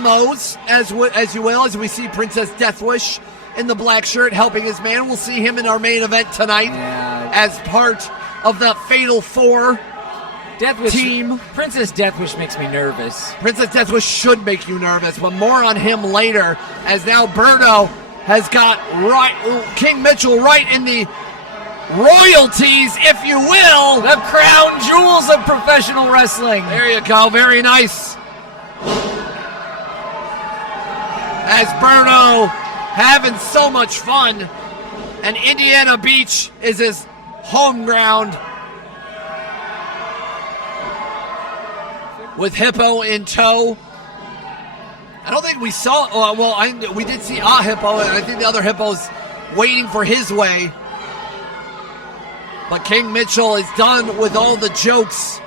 MOs, as you will, as we see Princess Deathwish in the black shirt helping his man. We'll see him in our main event tonight as part of the Fatal Four team. Princess Deathwish makes me nervous. Princess Deathwish should make you nervous, but more on him later, as now Berto has got King Mitchell right in the royalties, if you will. The crown jewels of professional wrestling. There you go, very nice. As Berto having so much fun, and Indiana Beach is his home ground, with Hippo in tow. I don't think we saw, we did see a Hippo, and I think the other Hippo's waiting for his way. But King Mitchell is done with all the jokes,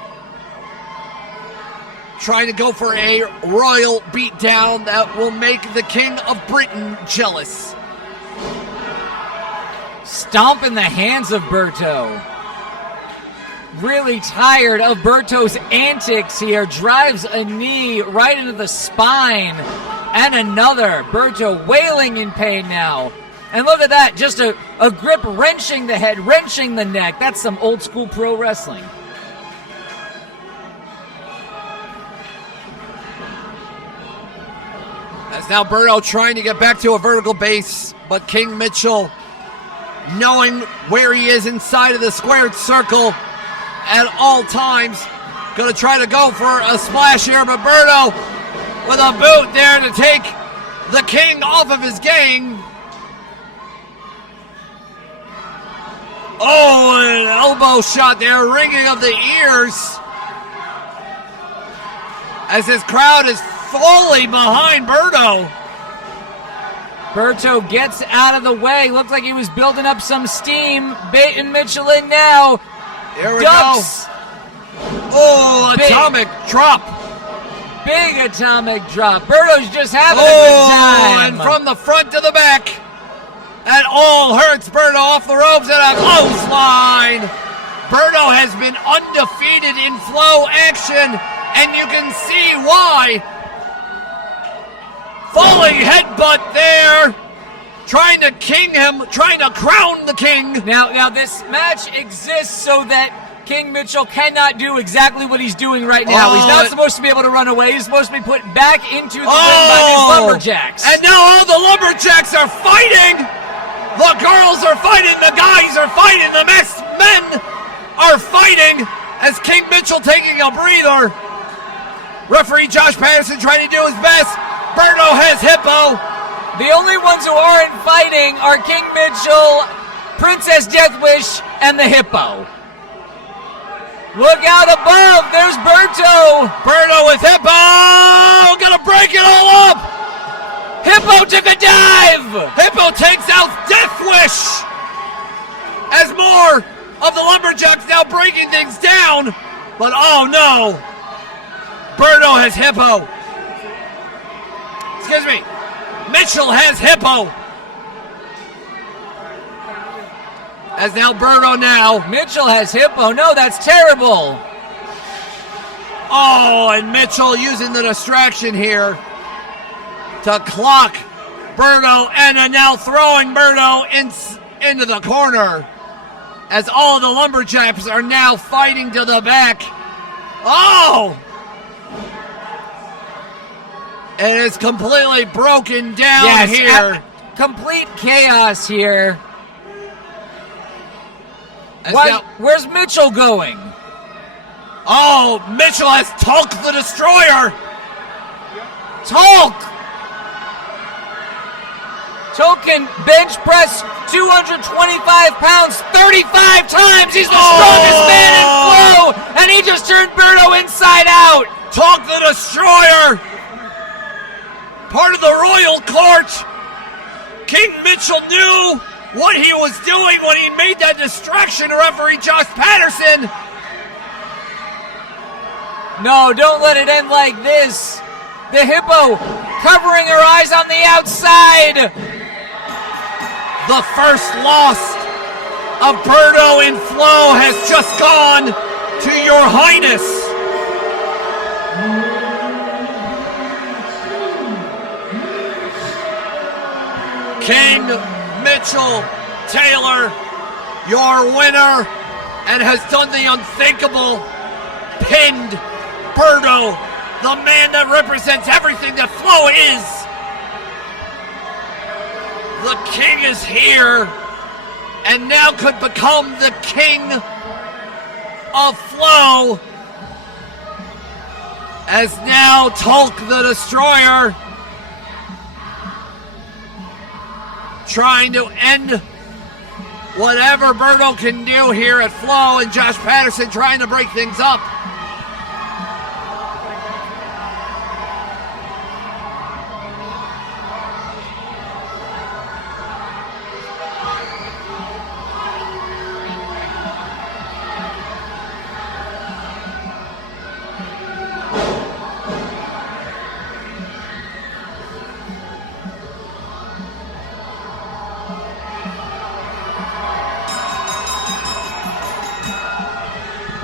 trying to go for a royal beatdown that will make the King of Britain jealous. Stomp in the hands of Berto. Really tired of Berto's antics here. Drives a knee right into the spine. And another. Berto wailing in pain now. And look at that. Just a grip wrenching the head, wrenching the neck. That's some old school pro wrestling. As now Berto trying to get back to a vertical base, but King Mitchell, knowing where he is inside of the squared circle at all times, going to try to go for a splash here, but Berto with a boot there to take the King off of his game. Oh, an elbow shot there, ringing of the ears, as his crowd is fully behind Berto. Berto gets out of the way. Looked like he was building up some steam. Baiting Mitchell in now. Here we Ducks. go. Oh, atomic drop. Big atomic drop. Berto's just having a good time. And from the front to the back. That all hurts Berto off the ropes and a clothesline. Berto has been undefeated in flow action, and you can see why. Falling headbutt there. Trying to king him, trying to crown the king. Now this match exists so that King Mitchell cannot do exactly what he's doing right now. He's not supposed to be able to run away. He's supposed to be put back into the ring by these lumberjacks. And now all the lumberjacks are fighting. The girls are fighting. The guys are fighting. The masked men are fighting. As King Mitchell taking a breather. Referee Josh Patterson trying to do his best. Berto has Hippo. The only ones who aren't fighting are King Mitchell, Princess Deathwish, and the Hippo. Look out above. There's Berto. Berto with Hippo. Gonna break it all up. Hippo took a dive. Hippo takes out Deathwish. As more of the lumberjacks now breaking things down. But oh no. Berto has Hippo. Excuse me. Mitchell has Hippo. As now Berto now. Mitchell has Hippo. No, that's terrible. Oh, and Mitchell using the distraction here to clock Berto, and now throwing Berto into the corner. As all the lumberjacks are now fighting to the back. Oh! And it's completely broken down here. Complete chaos here. Where's Mitchell going? Oh, Mitchell has Tulk the Destroyer. Tulk can bench press 225 pounds 35 times. He's the strongest man in flow, and he just turned Berto inside out. Tulk the Destroyer. Part of the royal court. King Mitchell knew what he was doing when he made that distraction, referee Josh Patterson. No, don't let it end like this. The Hippo covering her eyes on the outside. The first loss of Berto in flow has just gone to Your Highness. King Mitchell Taylor, your winner, and has done the unthinkable. Pinned Berto, the man that represents everything that Flo is. The king is here, and now could become the king of Flo. As now Tulk the Destroyer trying to end whatever Berto can do here at Flo, and Josh Patterson trying to break things up.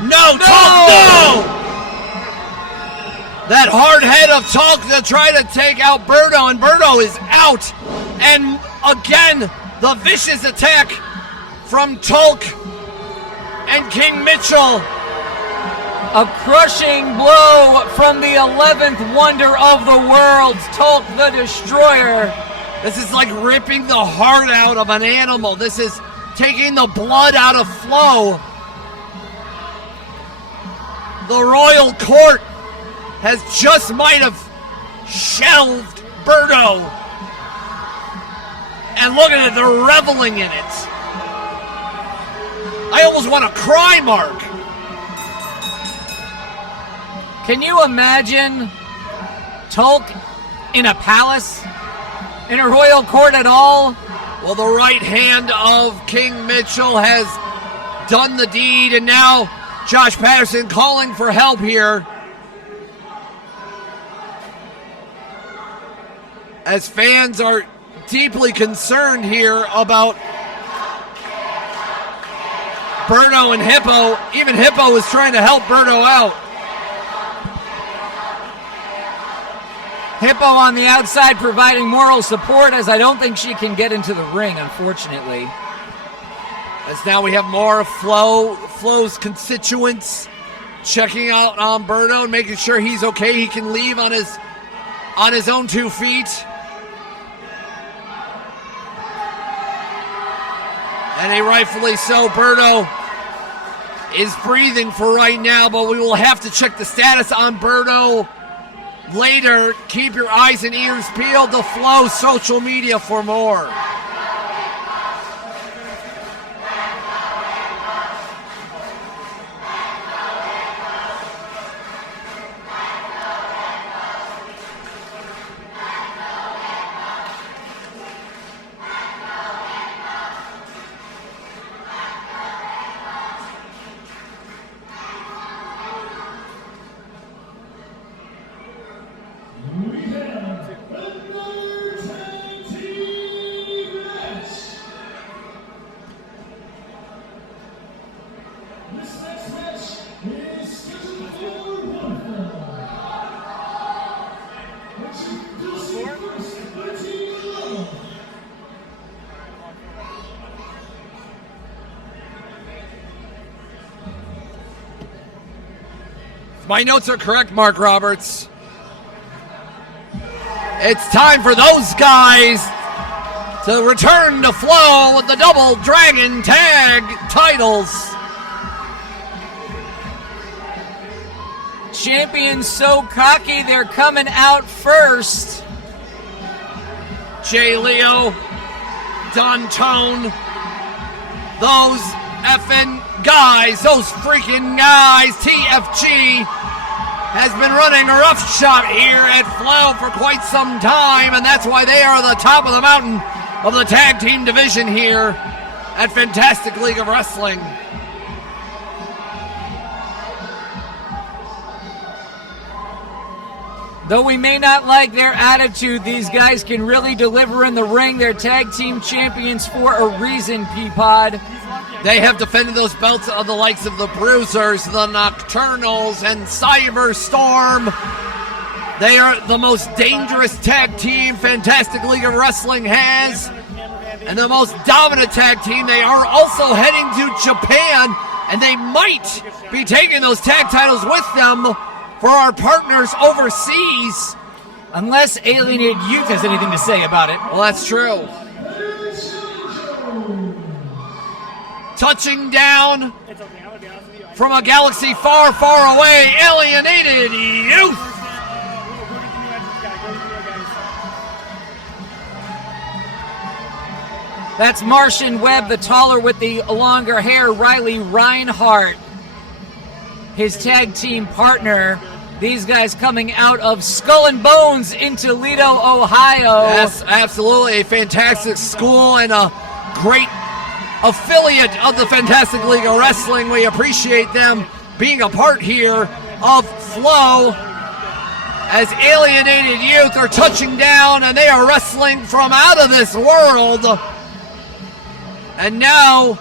No! That hard head of Tulk to try to take out Berto, and Berto is out. And again, the vicious attack from Tulk and King Mitchell. A crushing blow from the 11th wonder of the world, Tulk the Destroyer. This is like ripping the heart out of an animal. This is taking the blood out of Flo. The royal court has might have shelved Berto. And look at it, they're reveling in it. I almost want to cry, Mark. Can you imagine Tulk in a palace? In a royal court at all? Well, the right hand of King Mitchell has done the deed, and now Josh Patterson calling for help here. As fans are deeply concerned here about Berto and Hippo. Even Hippo is trying to help Berto out. Hippo on the outside providing moral support, as I don't think she can get into the ring, unfortunately. As now we have more of Flo's constituents checking out on Berto and making sure he's okay. He can leave on his own 2 feet. And rightfully so, Berto is breathing for right now, but we will have to check the status on Berto later. Keep your eyes and ears peeled to Flo social media for more. My notes are correct, Mark Roberts. It's time for those guys to return to Flo with the Double Dragon Tag titles. Champions so cocky, they're coming out first. Jay Leo, Don Tone, those effing guys, those freaking guys. TFG has been running roughshod here at Flo for quite some time, and that's why they are the top of the mountain of the tag team division here at Fantastic League of Wrestling. Though we may not like their attitude, these guys can really deliver in the ring. They're tag team champions for a reason, Peapod. They have defended those belts of the likes of the Bruisers, the Nocturnals, and Cyberstorm. They are the most dangerous tag team Fantastic League of Wrestling has. and the most dominant tag team. They are also heading to Japan, and they might be taking those tag titles with them for our partners overseas. Unless Alienated Youth has anything to say about it. Well, that's true. Touching down It's okay. I'm gonna be honest with you. from a galaxy far, far away, Alienated Youth. That's Martian Webb, the taller with the longer hair. Riley Reinhardt, his tag team partner. These guys coming out of Skull and Bones in Toledo, Ohio. Yes, absolutely. A fantastic school and a great affiliate of the Fantastic League of Wrestling. We appreciate them being a part here of Flow as Alienated Youth are touching down, and they are wrestling from out of this world. And now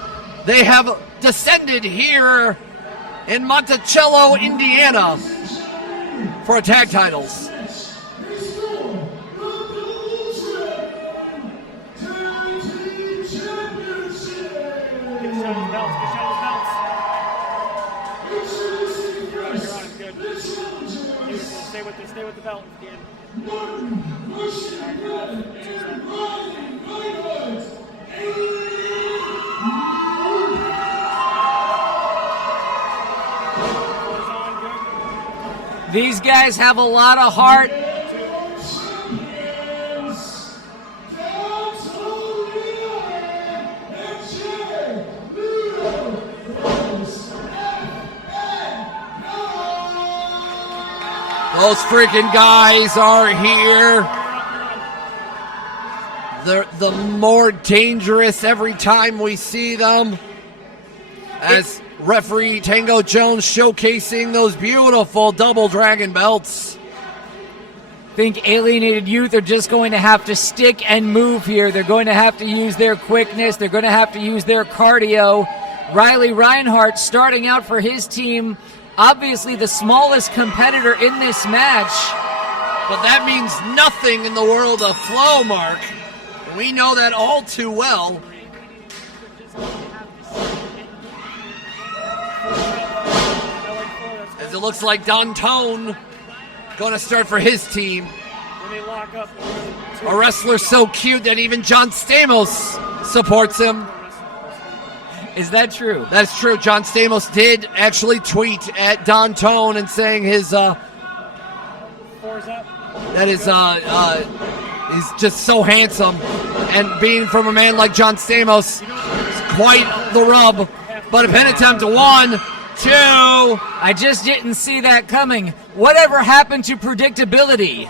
they have descended here in Monticello, Indiana for tag titles. Stay with the belt again. These guys have a lot of heart. Those freaking guys are here. They're the more dangerous every time we see them. As referee Tango Jones showcasing those beautiful double dragon belts. I think Alienated Youth are just going to have to stick and move here. They're going to have to use their quickness. They're going to have to use their cardio. Riley Reinhardt starting out for his team. Obviously the smallest competitor in this match. But that means nothing in the world of Flow, Mark. We know that all too well. As it looks like Don Tone going to start for his team. When they lock up, A wrestler so cute that even John Stamos supports him. Is that true? That's true. John Stamos did actually tweet at Don Tone and saying his fours up. that is he's just so handsome, and being from a man like John Stamos is quite the rub. But a pin attempt, 1, 2. I just didn't see that coming. Whatever happened to predictability?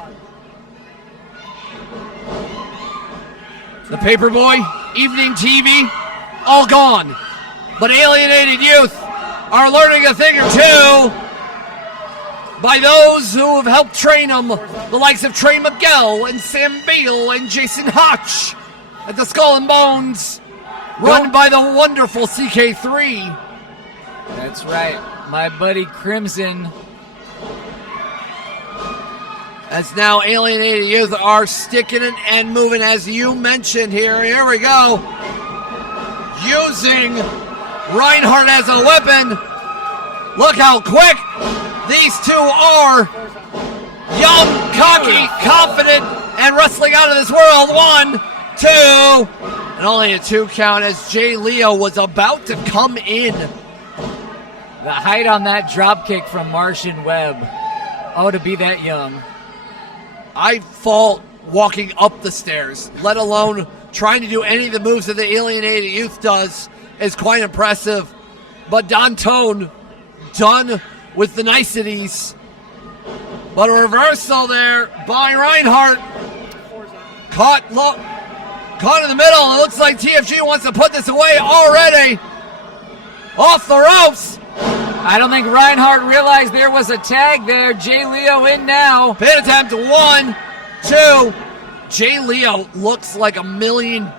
The Paperboy, evening TV, all gone. But Alienated Youth are learning a thing or two by those who have helped train them, the likes of Trey Miguel and Sam Beal and Jason Hotch at the Skull and Bones, run by the wonderful CK3. That's right. My buddy Crimson. As now Alienated Youth are sticking it and moving, as you mentioned here. Here we go. Using Reinhardt as a weapon. Look how quick these two are. Young, cocky, confident, and wrestling out of this world. 1, 2. And only a 2 count as Jay Leo was about to come in. The height on that drop kick from Martian Webb. Oh, to be that young. I fall walking up the stairs, let alone trying to do any of the moves that the Alienated Youth does is quite impressive. But Don Tone done with the niceties. But a reversal there by Reinhardt. Caught in the middle. It looks like TFG wants to put this away already. Off the ropes. I don't think Reinhardt realized there was a tag there. Jay Leo in now. Pin attempt, 1, 2. Jay Leo looks like $1 million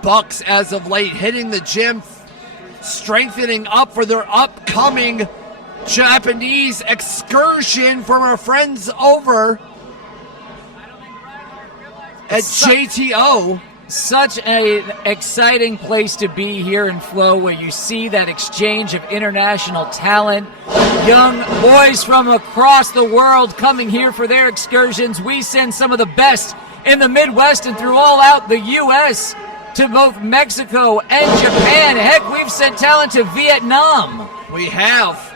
as of late, hitting the gym, strengthening up for their upcoming Japanese excursion from our friends over at JTO. such an exciting place to be here in Flow, where you see that exchange of international talent, young boys from across the world coming here for their excursions. We send some of the best in the Midwest and through all out the U.S. to both Mexico and Japan. Heck, we've sent talent to Vietnam. We have.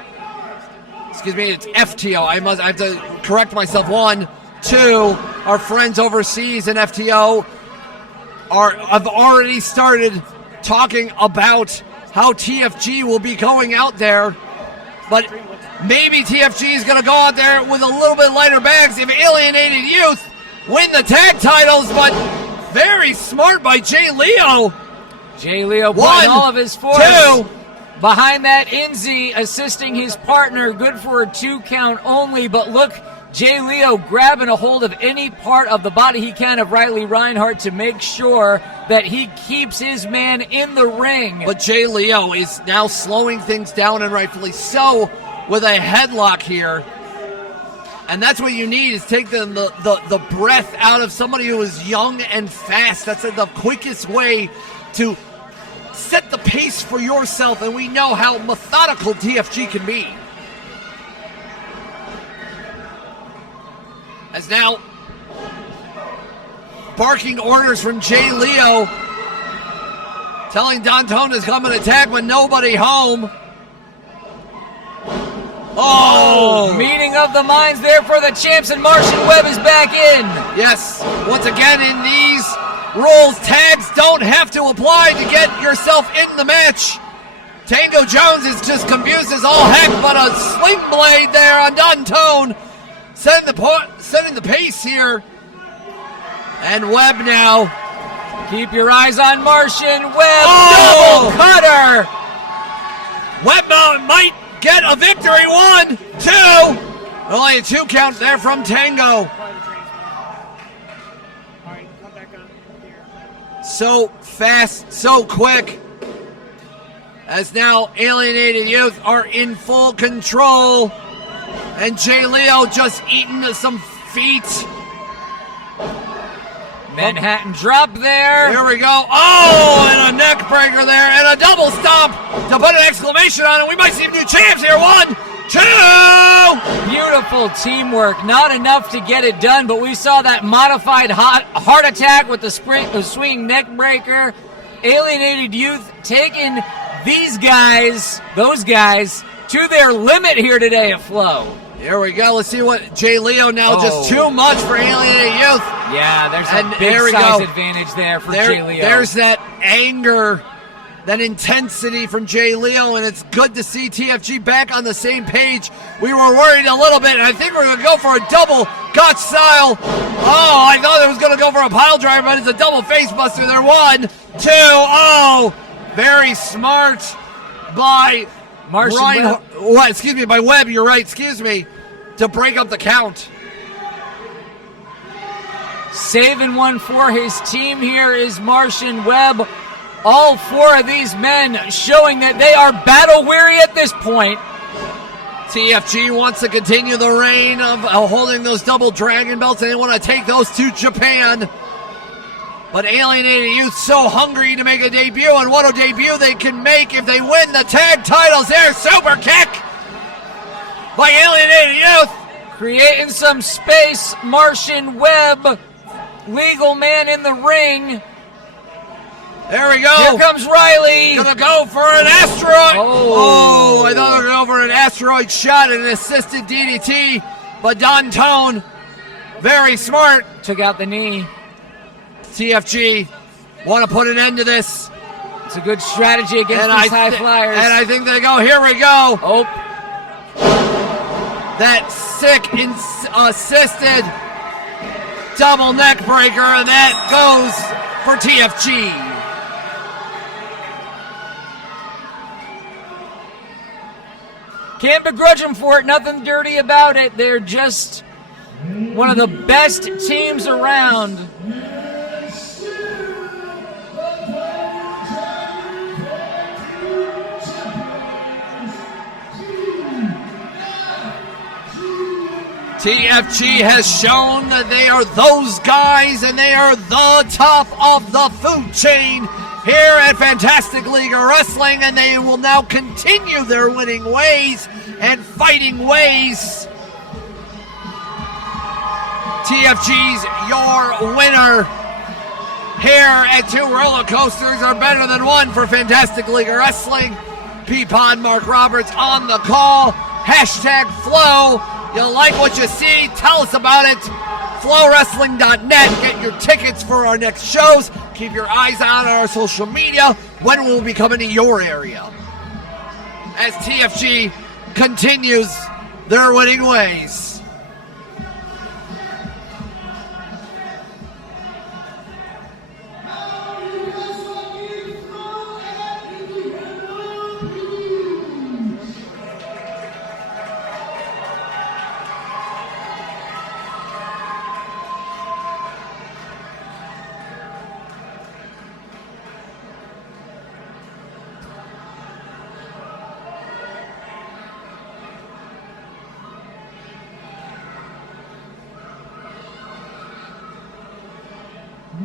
Excuse me, it's FTO. I have to correct myself. 1, 2, our friends overseas in FTO have already started talking about how TFG will be going out there, but maybe TFG is going to go out there with a little bit lighter bags if Alienated Youth win the tag titles, but very smart by Jay Leo. Jay Leo putting all of his force 2. behind that Inzi, assisting his partner. Good for a 2 count only, but look, Jay Leo grabbing a hold of any part of the body he can of Riley Reinhardt to make sure that he keeps his man in the ring. But Jay Leo is now slowing things down, and rightfully so, with a headlock here. And that's what you need, is take the breath out of somebody who is young and fast. That's the quickest way to set the pace for yourself, and we know how methodical TFG can be. As now, barking orders from Jay Leo, telling Danton to come and attack with nobody home. Oh! Meeting of the minds there for the champs, and Martian Webb is back in. Yes, once again in these rules, tags don't have to apply to get yourself in the match. Tango Jones is just confused as all heck, but a sling blade there on Danton, setting the pace here. And Webb now. Keep your eyes on Martian Webb. Oh! Double cutter. Webb might get a victory. 1, 2. Only a 2 count there from Tango. So fast, so quick. As now Alienated Youth are in full control. And Jay Leo just eating some feet. Manhattan drop there. Here we go. Oh, and a neck breaker there, and a double stomp to put an exclamation on it. We might see new champs here. 1, 2. Beautiful teamwork. Not enough to get it done, but we saw that modified heart attack with the swinging neck breaker. Alienated Youth taking those guys, to their limit here today at Flow. Here we go. Let's see what Jay Leo now. Just too much for Alienated Youth. Yeah, there's a big size advantage there for Jay Leo. There's that anger, that intensity from Jay Leo, and it's good to see TFG back on the same page. We were worried a little bit, and I think we're going to go for a double Gotch style. Oh, I thought it was going to go for a pile driver, but it's a double face buster there. 1, 2. Oh, very smart by Martian Webb. By Webb, you're right, to break up the count. Saving one for his team here is Martian Webb. All 4 of these men showing that they are battle weary at this point. TFG wants to continue the reign of holding those double dragon belts, and they want to take those to Japan. But Alienated Youth so hungry to make a debut, and what a debut they can make if they win the tag titles. There, super kick by Alienated Youth. Creating some space, Martian Webb, legal man in the ring. There we go. Here comes Riley. Gonna go for an asteroid. Oh, I thought they were going to go for an asteroid shot and an assisted DDT. But Danton, very smart. Took out the knee. TFG want to put an end to this. It's a good strategy against these high flyers. And I think they go, here we go. Oh. That sick assisted double neck breaker, and that goes for TFG. Can't begrudge them for it. Nothing dirty about it. They're just one of the best teams around. TFG has shown that they are those guys and they are the top of the food chain here at Fantastic League of Wrestling, and they will now continue their winning ways and fighting ways. TFG's your winner here at 2 roller coasters are better than 1 for Fantastic League of Wrestling. Peapod Mark Roberts on the call. Hashtag Flow. You like what you see? Tell us about it. FlowWrestling.net. Get your tickets for our next shows. Keep your eyes on our social media. When will we be coming to your area? As TFG continues their winning ways.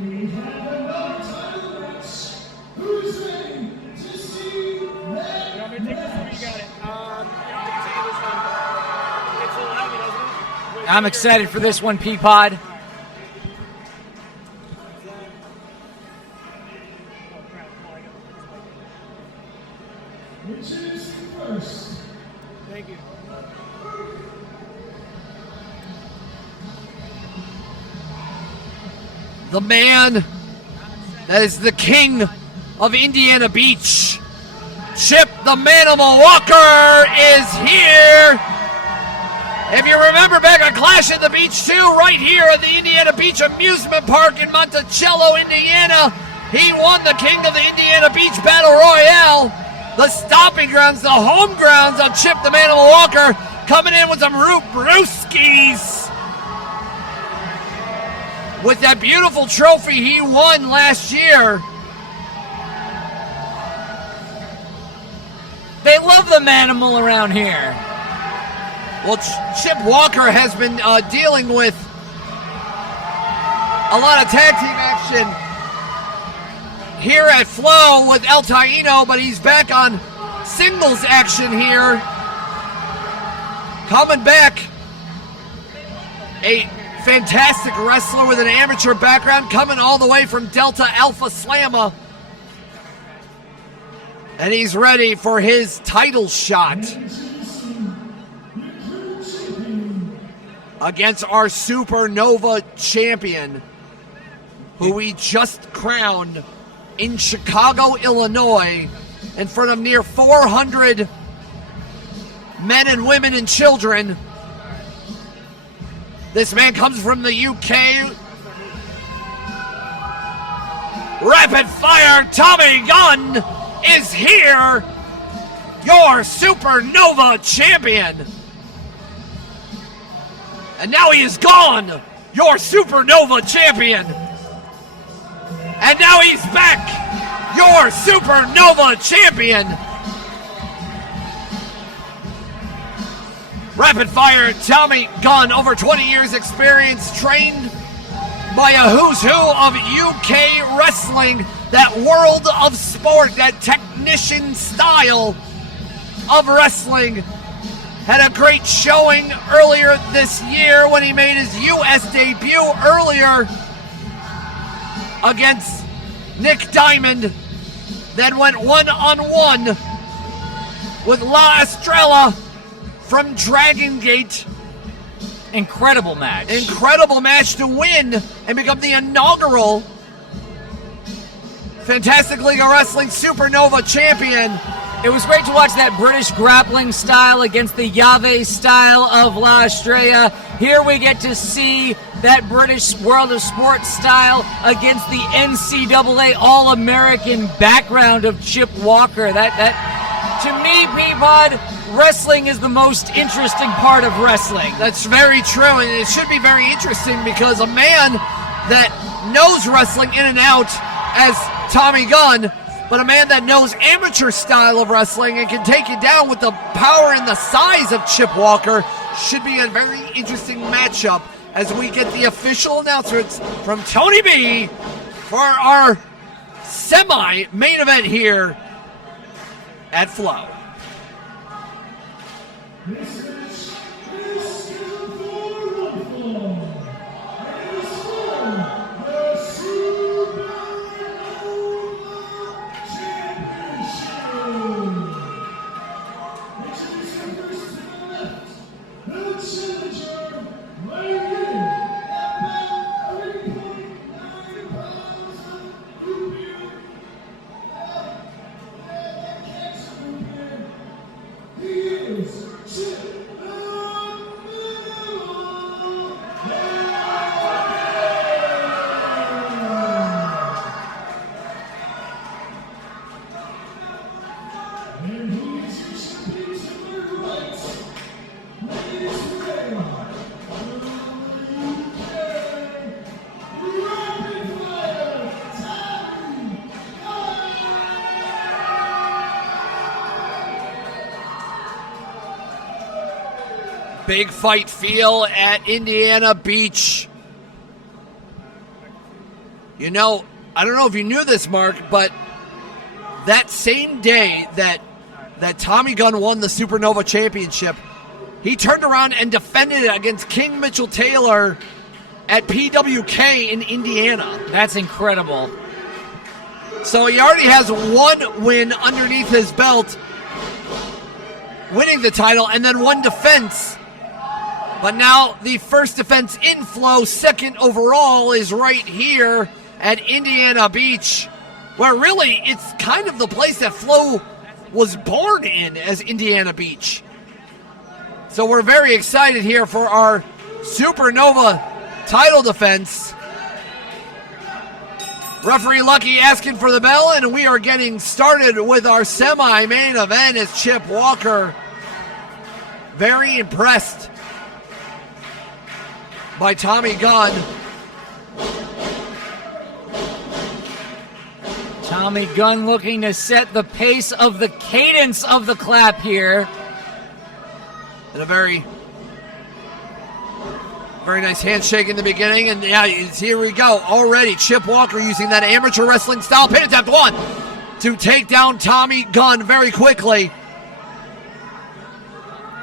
We have another title match. Who's ready to see that? I'm going to take this one. You got it. You don't take this one. It's a little heavy, doesn't it? I'm excited for this one, Peapod. Which is first? Thank you. The man that is the king of Indiana Beach, Chip the Manimal Walker, is here. If you remember back on Clash at the Beach 2, right here at the Indiana Beach Amusement Park in Monticello, Indiana, he won the King of the Indiana Beach Battle Royale. The stomping grounds, the home grounds of Chip the Manimal Walker, coming in with some Root Brewskis. With that beautiful trophy he won last year. They love the Manimal around here. Well, Chip Walker has been dealing with a lot of tag team action here at Flow with El Taino, but he's back on singles action here. Coming back, a fantastic wrestler with an amateur background, coming all the way from Delta Alpha Slamma. And he's ready for his title shot against our Supernova champion, who we just crowned in Chicago, Illinois, in front of near 400 men and women and children. This man comes from the UK. Rapid Fire Tommy Gunn is here, your Supernova champion. And now he is gone, your Supernova champion. And now he's back, your Supernova champion. Rapid Fire Tommy Gunn, over 20 years experience, trained by a who's who of UK wrestling, that world of sport, that technician style of wrestling. Had a great showing earlier this year when he made his US debut earlier against Nick Diamond, then went one-on-one with La Estrella from Dragon Gate. Incredible match. Incredible match to win and become the inaugural Fantastic League of Wrestling Supernova champion. It was great to watch that British grappling style against the Yave style of La Estrella. Here we get to see that British World of Sport style against the NCAA All-American background of Chip Walker. That to me, Peapod, wrestling is the most interesting part of wrestling. That's very true, and it should be very interesting because a man that knows wrestling in and out as Tommy Gunn, but a man that knows amateur style of wrestling and can take you down with the power and the size of Chip Walker, should be a very interesting matchup as we get the official announcements from Tony B for our semi-main event here at Flow. Big fight feel at Indiana Beach. You know, I don't know if you knew this, Mark, but that same day that Tommy Gunn won the Supernova Championship, he turned around and defended it against King Mitchell Taylor at PWK in Indiana. That's incredible. So he already has one win underneath his belt, winning the title, and then one defense. But now the first defense in Flow, second overall, is right here at Indiana Beach, where really it's kind of the place that Flow was born in, as Indiana Beach. So we're very excited here for our Supernova title defense. Referee Lucky asking for the bell, and we are getting started with our semi-main event as Chip Walker, very impressed by Tommy Gunn. Tommy Gunn looking to set the pace of the cadence of the clap here. And a very nice handshake in the beginning. And yeah, here we go. Already Chip Walker using that amateur wrestling style pin attempt one to take down Tommy Gunn very quickly.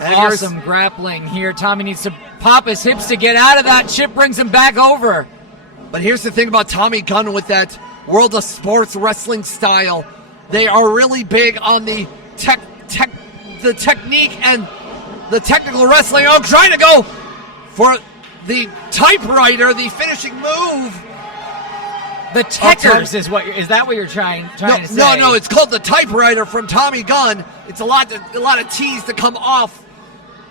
And awesome grappling here. Tommy needs to pop his hips to get out of that. Chip brings him back over. But here's the thing about Tommy Gunn with that World of Sports wrestling style. They are really big on the technique and the technical wrestling. Oh, trying to go for the typewriter, the finishing move. The Techers is that what you're trying to say? No, it's called the typewriter from Tommy Gunn. It's a lot of T's to come off.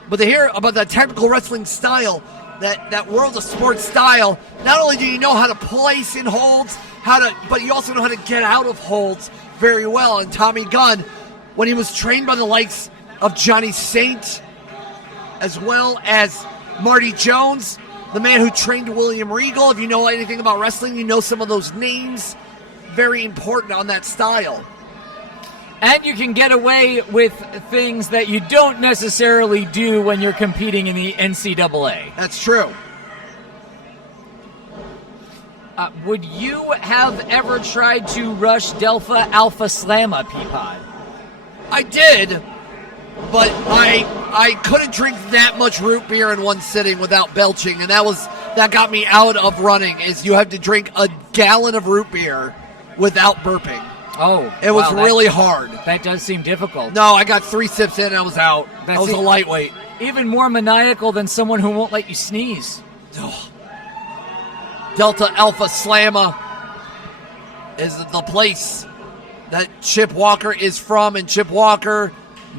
But to hear about that technical wrestling style, that World of Sports style, not only do you know how to place in holds, but you also know how to get out of holds very well. And Tommy Gunn, when he was trained by the likes of Johnny Saint, as well as Marty Jones, the man who trained William Regal. If you know anything about wrestling, you know some of those names. Very important on that style. And you can get away with things that you don't necessarily do when you're competing in the NCAA. That's true. Would you have ever tried to rush Delpha Alpha Slamma, Peapod? I did, but I couldn't drink that much root beer in one sitting without belching, and that got me out of running, is you have to drink a gallon of root beer without burping. Oh, it was really hard. That does seem difficult. No, I got 3 sips in and I was out. I was a lightweight. Even more maniacal than someone who won't let you sneeze. Oh. Delta Alpha Slamma is the place that Chip Walker is from, and Chip Walker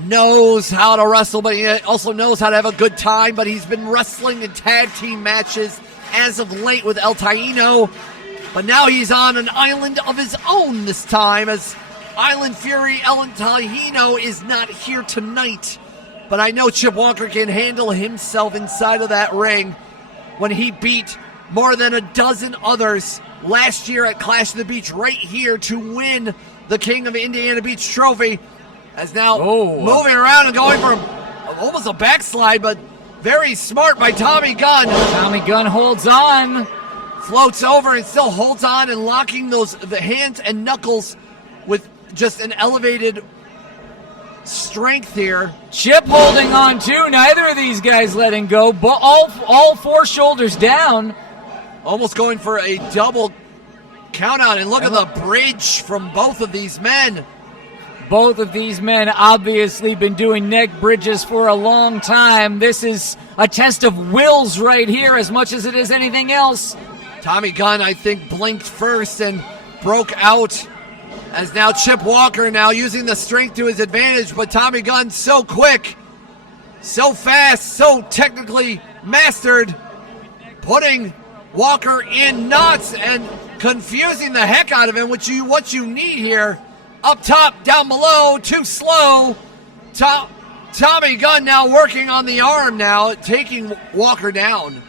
knows how to wrestle, but he also knows how to have a good time. But he's been wrestling in tag team matches as of late with El Taino. But now he's on an island of his own this time, as Island Fury El Taino is not here tonight. But I know Chip Walker can handle himself inside of that ring when he beat more than a dozen others last year at Clash of the Beach right here to win the King of Indiana Beach trophy. As now moving around and going for almost a backslide, but Very smart by Tommy Gunn. Tommy Gunn holds on. Floats over and still holds on and locking the hands and knuckles with just an elevated strength here. Chip holding on too. Neither of these guys letting go. But all four shoulders down. Almost going for a double count out. And look at the bridge from both of these men. Both of these men obviously been doing neck bridges for a long time. This is a test of wills right here as much as it is anything else. Tommy Gunn, I think, blinked first and broke out, as now Chip Walker now using the strength to his advantage, but Tommy Gunn so quick, so fast, so technically mastered, putting Walker in knots and confusing the heck out of him, what you need here. Up top, down below, too slow. Tommy Gunn now working on the arm now, taking Walker down.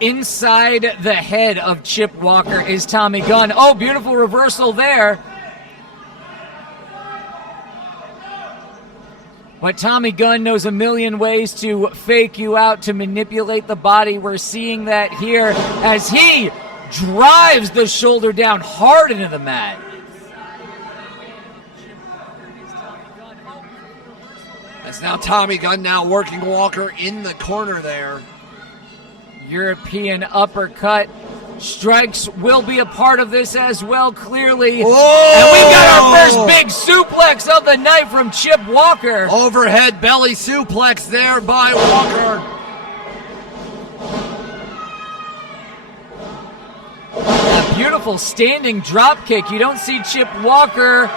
Inside the head of Chip Walker is Tommy Gunn. Oh, beautiful reversal there. But Tommy Gunn knows a million ways to fake you out, to manipulate the body. We're seeing that here as he drives the shoulder down hard into the mat. That's now Tommy Gunn now working Walker in the corner there. European uppercut. Strikes will be a part of this as well, clearly. Whoa! And we've got our first big suplex of the night from Chip Walker. Overhead belly suplex there by Walker. A beautiful standing drop kick. You don't see Chip Walker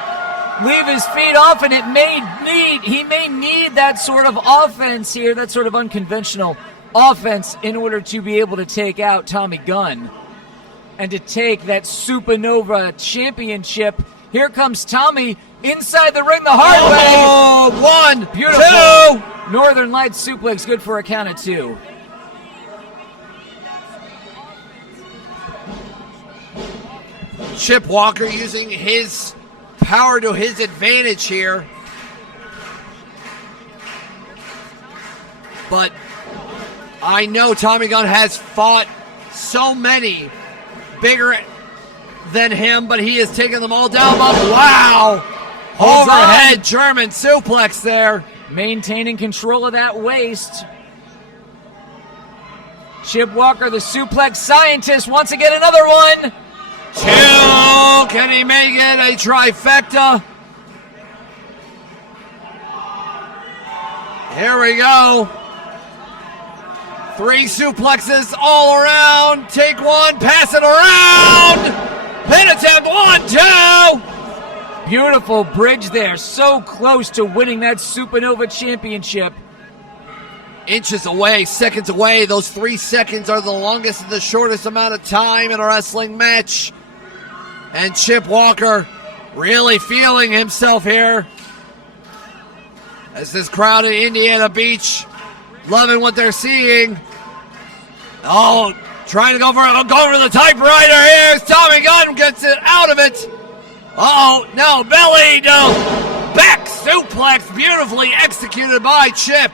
leave his feet off, and he may need that sort of offense here, that sort of unconventional offense in order to be able to take out Tommy Gunn and to take that Supernova Championship. Here comes Tommy inside the ring the hard way. Oh, 1, Beautiful. 2. Northern Lights suplex, good for a count of 2. Chip Walker using his power to his advantage here. But I know Tommy Gunn has fought so many bigger than him, but he has taken them all down. But wow! Holds Overhead on. German suplex there. Maintaining control of that waist. Chip Walker, the suplex scientist, wants to get another one. 2. Can he make it? A trifecta. Here we go. 3 suplexes all around. Take one, pass it around. Pin attempt, 1, 2. Beautiful bridge there. So close to winning that Supernova Championship. Inches away, seconds away. Those 3 seconds are the longest and the shortest amount of time in a wrestling match. And Chip Walker really feeling himself here. As this crowd in Indiana Beach loving what they're seeing. Oh, trying to go for the typewriter here. As Tommy Gunn gets it out of it. Uh-oh, no, belly, no. Back suplex, beautifully executed by Chip.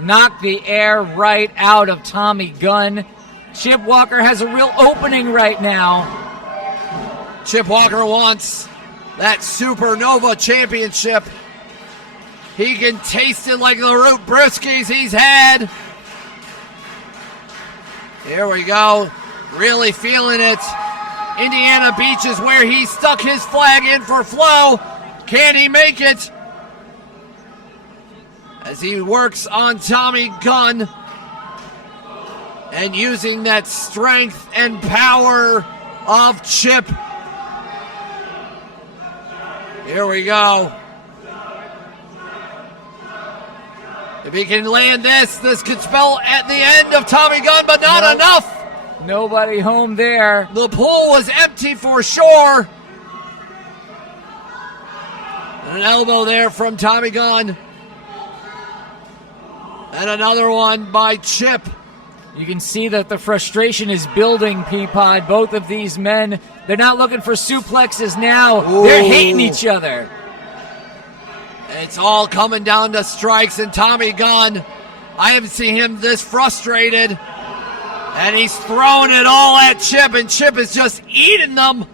Knocked the air right out of Tommy Gunn. Chip Walker has a real opening right now. Chip Walker wants that Supernova Championship. He can taste it like the root brewskis he's had. Here we go. Really feeling it. Indiana Beach is where he stuck his flag in for Flo. Can he make it? As he works on Tommy Gunn. And using that strength and power of Chip. Here we go. If he can land this could spell at the end of Tommy Gunn, but not enough. Nobody home there. The pool was empty for sure. An elbow there from Tommy Gunn. And another one by Chip. You can see that the frustration is building, Peapod. Both of these men, they're not looking for suplexes now. Ooh. They're hating each other. It's all coming down to strikes, and Tommy Gunn, I haven't seen him this frustrated. And he's throwing it all at Chip, and Chip is just eating them.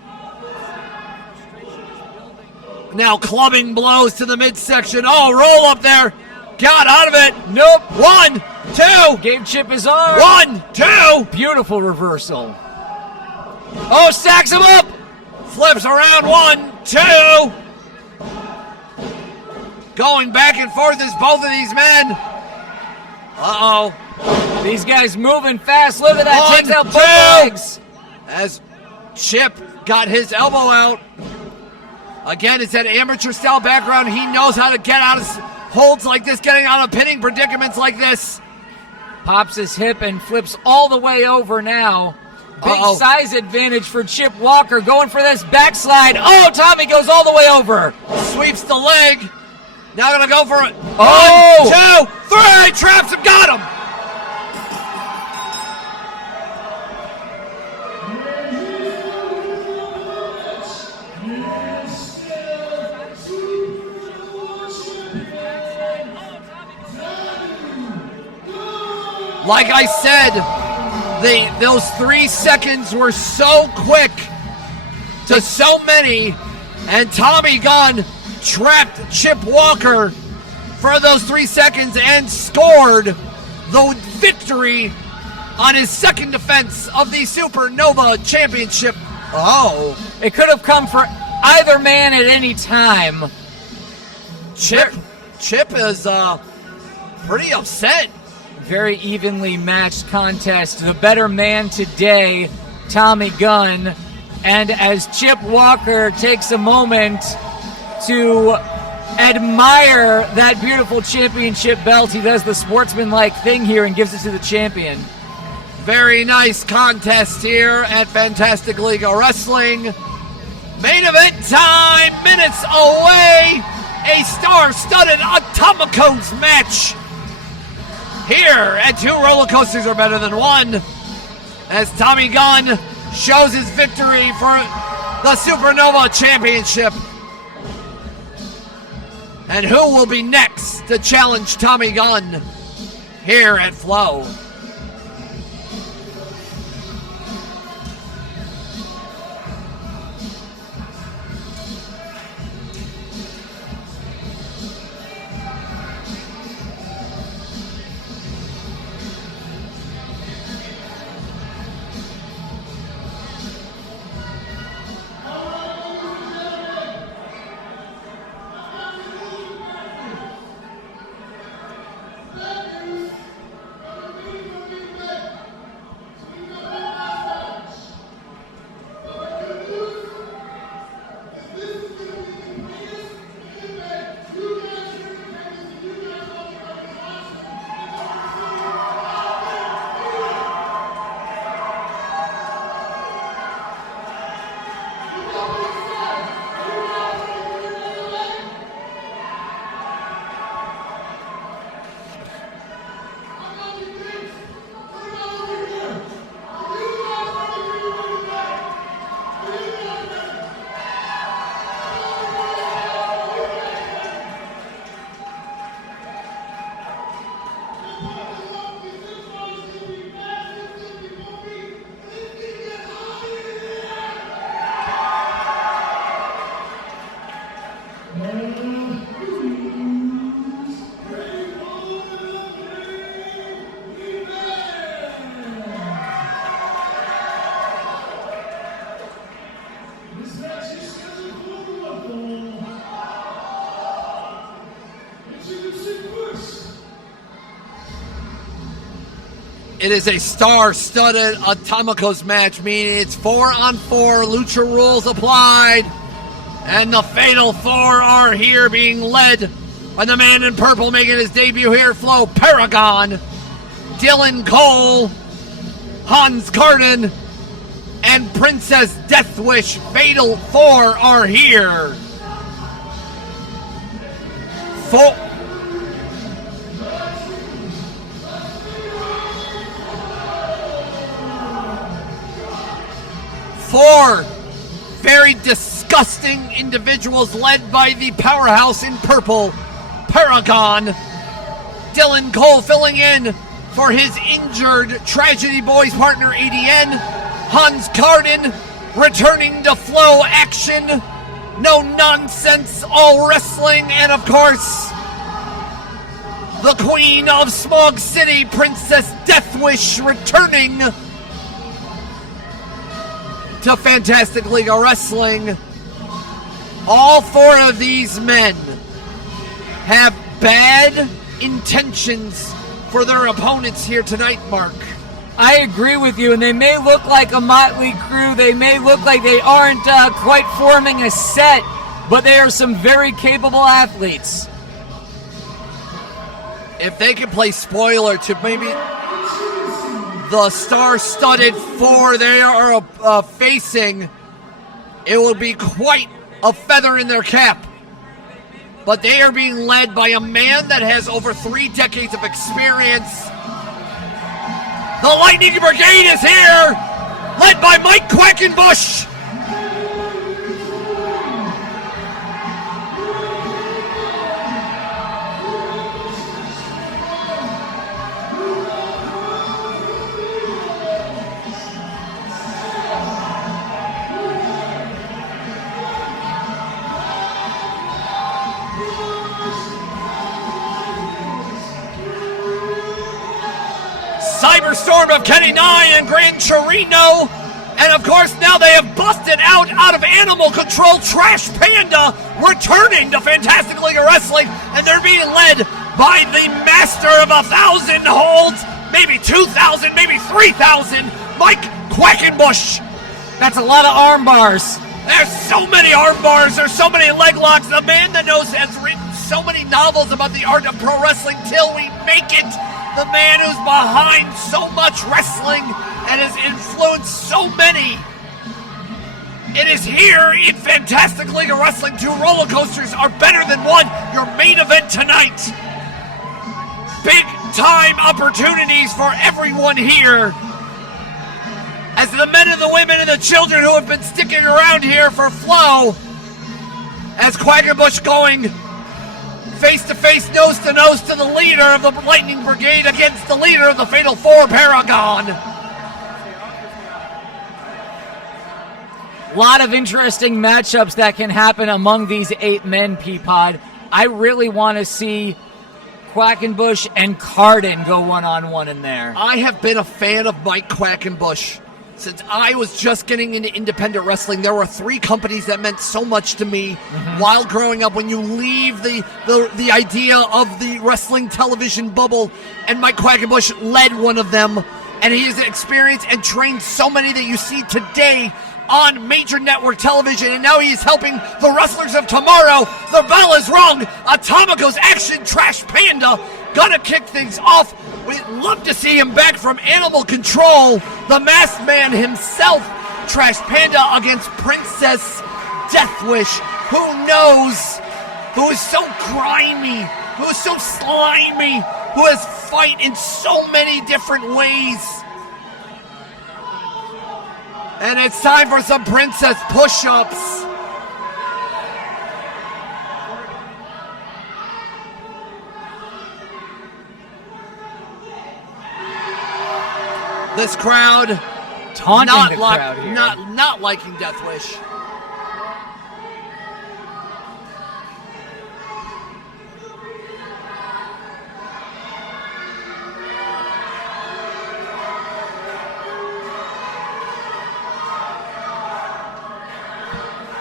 Now clubbing blows to the midsection. Oh, roll up there. Got out of it. Nope. 1, 2. Gave Chip his arm. 1, 2. Beautiful reversal. Oh, stacks him up. Flips around. 1, 2. Going back and forth as both of these men. Uh-oh. These guys moving fast. Look at that. 1, Takes out both 2. legs. As Chip got his elbow out. Again, it's that amateur style background. He knows how to get out of holds like this, getting out of pinning predicaments like this. Pops his hip and flips all the way over now. Big size advantage for Chip Walker. Going for this backslide. Oh, Tommy goes all the way over. Sweeps the leg. Now gonna go for it. Oh! 1, 2, 3. Traps him. Got him. Like I said, those 3 seconds were so quick to so many, and Tommy Gunn trapped Chip Walker for those 3 seconds and scored the victory on his second defense of the Supernova Championship. Oh. It could have come for either man at any time. Chip is pretty upset. Very evenly matched contest. The better man today, Tommy Gunn. And as Chip Walker takes a moment to admire that beautiful championship belt, he does the sportsmanlike thing here and gives it to the champion. Very nice contest here at Fantastic League of Wrestling. Main event time, minutes away. A star-studded Atomicos match here at 2 roller coasters are better than 1, as Tommy Gunn shows his victory for the Supernova Championship. And who will be next to challenge Tommy Gunn here at Flow? It is a star-studded Atomicos match, meaning it's 4-on-4, lucha rules applied, and the Fatal Four are here, being led by the man in purple making his debut here, Flow Paragon, Dylan Cole, Hans Carden, and Princess Deathwish. Fatal Four are here. Four very disgusting individuals led by the powerhouse in purple, Paragon. Dylan Cole filling in for his injured Tragedy Boys partner ADN. Hans Carden returning to flow action. No nonsense, all wrestling. And of course, the Queen of Smog City, Princess Deathwish, returning to Fantastic League of Wrestling. All four of these men have bad intentions for their opponents here tonight, Mark. I agree with you, and they may look like a motley crew. They may look like they aren't quite forming a set, but they are some very capable athletes. If they can play spoiler to maybe the star-studded four they are facing, it will be quite a feather in their cap. But they are being led by a man that has over 3 decades of experience. The Lightning Brigade is here, led by Mike Quackenbush. Cyberstorm of Kenny Nyne and Gran Trueno. And of course, now they have busted out of Animal Control. Trash Panda returning to Fantastic League of Wrestling. And they're being led by the master of 1,000 holds, maybe 2,000, maybe 3,000, Mike Quackenbush. That's a lot of arm bars. There's so many arm bars. There's so many leg locks. The man that knows has written so many novels about the art of pro wrestling till we make it. The man who's behind so much wrestling and has influenced so many. It is here in Fantastic League of Wrestling. 2 roller coasters are better than one. Your main event tonight. Big time opportunities for everyone here. As the men and the women and the children who have been sticking around here for flow. As Quackenbush going face-to-face, nose-to-nose to the leader of the Lightning Brigade against the leader of the Fatal Four, Paragon. A lot of interesting matchups that can happen among these 8 men, Peapod. I really want to see Quackenbush and Carden go one-on-one in there. I have been a fan of Mike Quackenbush since I was just getting into independent wrestling. There were 3 companies that meant so much to me while growing up. When you leave the idea of the wrestling television bubble, and Mike Quackenbush led one of them, and he has experienced and trained so many that you see today on major network television, and now he is helping the wrestlers of tomorrow. The bell is rung. Atomico's Action Trash Panda gonna kick things off. We'd love to see him back from Animal Control. The masked man himself, Trash Panda, against Princess Deathwish. Who knows? Who is so grimy, who is so slimy, who has fight in so many different ways. And it's time for some princess push-ups. This crowd Taunting not the crowd here. not liking Deathwish.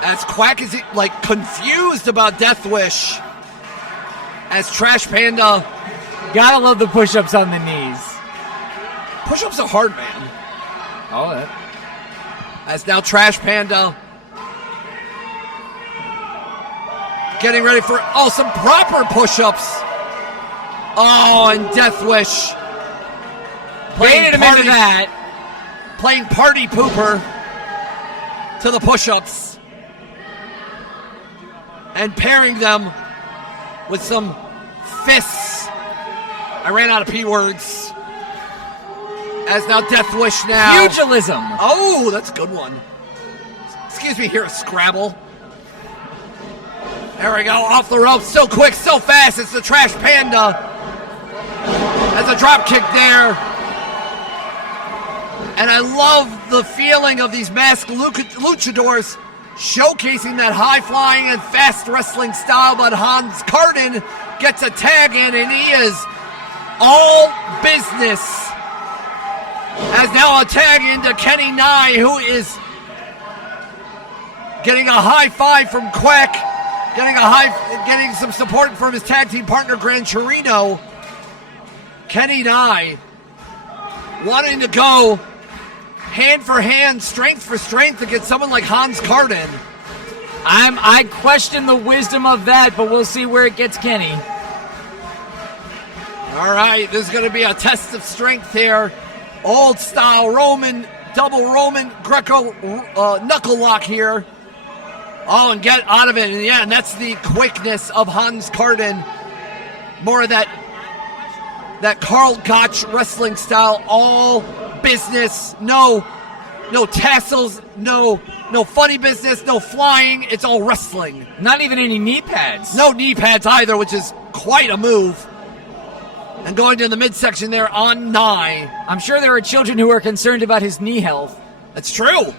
As Quack is like confused about Deathwish. As Trash Panda. Gotta love the push-ups on the knees. Push-ups are hard, man. Oh, that. As now Trash Panda getting ready for, some proper push-ups. Oh, and Deathwish Waited a minute of that. Playing party pooper to the push-ups. And pairing them with some fists. I ran out of P words. As now Deathwish now. Pugilism. Oh, that's a good one. Excuse me here, Scrabble. There we go, off the rope, so quick, so fast. It's the Trash Panda. Has a drop kick there. And I love the feeling of these masked luchadors showcasing that high-flying and fast wrestling style, but Hans Carden gets a tag in, and he is all business. As now a tag into Kenny Nyne, who is getting a high five from Quack, getting some support from his tag team partner Gran Trueno. Kenny Nyne wanting to go hand for hand, strength for strength against someone like Hans Carden. I question the wisdom of that, but we'll see where it gets Kenny. All right, this is going to be a test of strength here. Old style Roman, double Roman, Greco knuckle lock here. Oh, and get out of it. And yeah, and that's the quickness of Hans Carden. More of that Karl Gotch wrestling style, all business, no tassels, no funny business, no flying. It's all wrestling. Not even any knee pads. No knee pads either, which is quite a move. And going to the midsection there on Nyne. I'm sure there are children who are concerned about his knee health. That's true.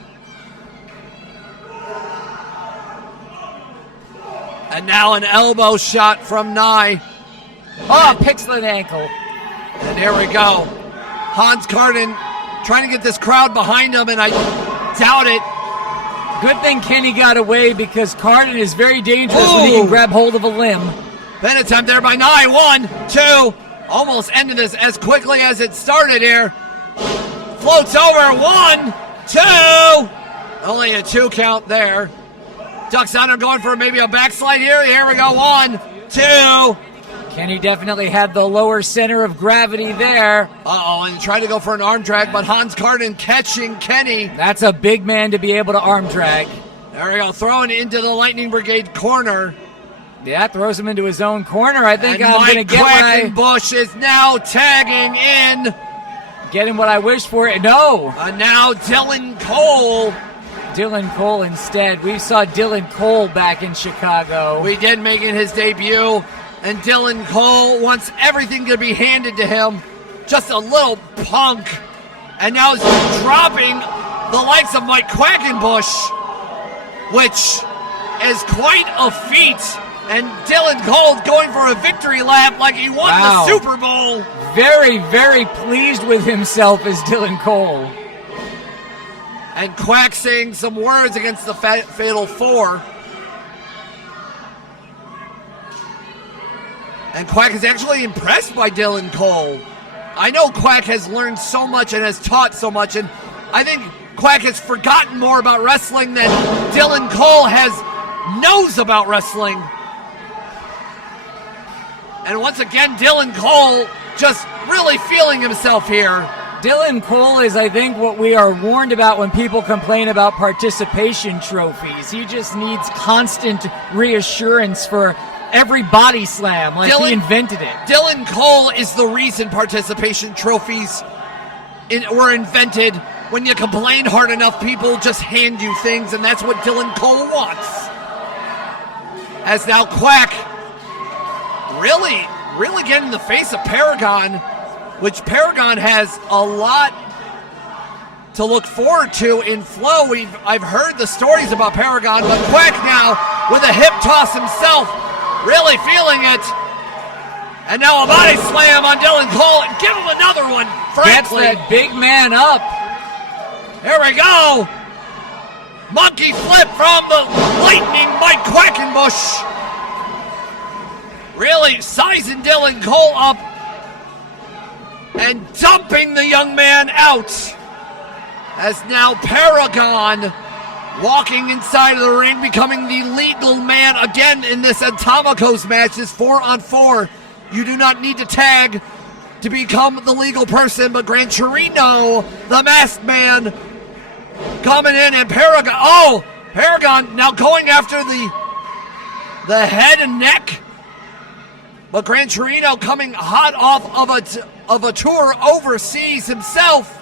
And now an elbow shot from Nyne. Oh, picks an ankle. And here we go. Hans Carden trying to get this crowd behind him, and I doubt it. Good thing Kenny got away, because Carden is very dangerous when he can grab hold of a limb. Then attempt there by Nyne. 1, 2. Almost ended this as quickly as it started here. Floats over. 1, 2. Only a 2 count there. Ducks under, going for maybe a backslide here. Here we go. 1, 2. Kenny definitely had the lower center of gravity there. Uh-oh, and tried to go for an arm drag, but Hans Carden catching Kenny. That's a big man to be able to arm drag. There we go, throwing into the Lightning Brigade corner. Yeah, throws him into his own corner. I think and I'm going to get Quackenbush is now tagging in. Getting what I wish for it. No. Now Dylan Cole. Dylan Cole instead. We saw Dylan Cole back in Chicago. We did making his debut. And Dylan Cole wants everything to be handed to him. Just a little punk. And now he's dropping the likes of Mike Quackenbush, which is quite a feat. And Dylan Cole's going for a victory lap like he won the Super Bowl. Very, very pleased with himself as Dylan Cole. And Quack saying some words against the Fatal Four. And Quack is actually impressed by Dylan Cole. I know Quack has learned so much and has taught so much, and I think Quack has forgotten more about wrestling than Dylan Cole knows about wrestling. And once again, Dylan Cole just really feeling himself here. Dylan Cole is, I think, what we are warned about when people complain about participation trophies. He just needs constant reassurance for every body slam, like he invented it. Dylan Cole is the reason participation trophies were invented. When you complain hard enough, people just hand you things, and that's what Dylan Cole wants. As now Quack really getting in the face of Paragon, which Paragon has a lot to look forward to in Flow. I've heard the stories about Paragon, but Quack now with a hip toss himself, really feeling it. And now a body slam on Dylan Cole, and give him another one, frankly. Gets that big man up. Here we go. Monkey flip from the lightning Mike Quackenbush. Really sizing Dylan Cole up and dumping the young man out. As now Paragon walking inside of the ring, becoming the legal man again in this Atomicos match, this 4-on-4. You do not need to tag to become the legal person, but Gran Trueno, the masked man, coming in, and Paragon now going after the head and neck. But Gran Trueno coming hot off of a tour overseas himself,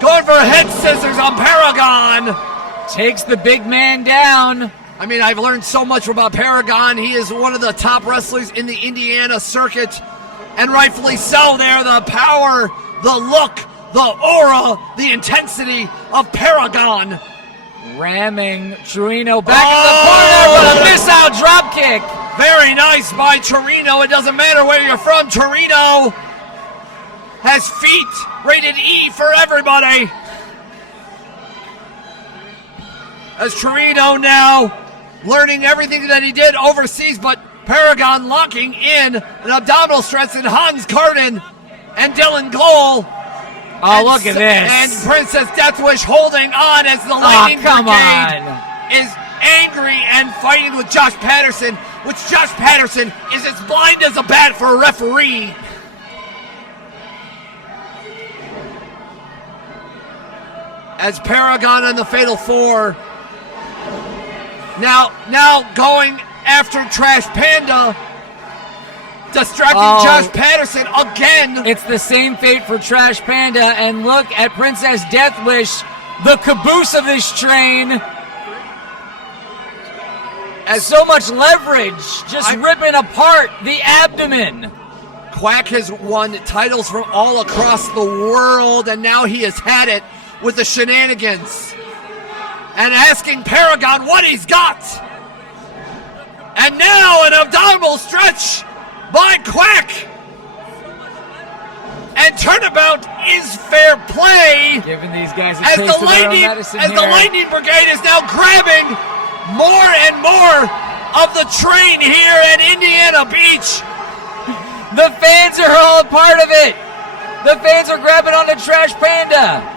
going for head scissors on Paragon. Takes the big man down. I mean, I've learned so much about Paragon. He is one of the top wrestlers in the Indiana circuit, and rightfully so. There, the power, the look, the aura, the intensity of Paragon. Ramming Trueno back in the corner, but a missile drop kick. Very nice by Trueno. It doesn't matter where you're from. Trueno has feet rated E for everybody. As Trueno now learning everything that he did overseas, but Paragon locking in an abdominal stretch in Hans Carden and Dylan Cole. Oh, look at this. And Princess Deathwish holding on as the Lightning Brigade is angry and fighting with Josh Patterson, which Josh Patterson is as blind as a bat for a referee. As Paragon and the Fatal Four now going after Trash Panda, distracting Josh Patterson again. It's the same fate for Trash Panda, and look at Princess Deathwish, the caboose of this train. As so much leverage, just ripping apart the abdomen. Quack has won titles from all across the world, and now he has had it with the shenanigans. And asking Paragon what he's got. And now an abdominal stretch by Quack. And turnabout is fair play. Giving these guys a as taste the of their own medicine the Lightning Brigade is now grabbing more and more of the train here at Indiana Beach. The fans are all a part of it. The fans are grabbing on the Trash Panda.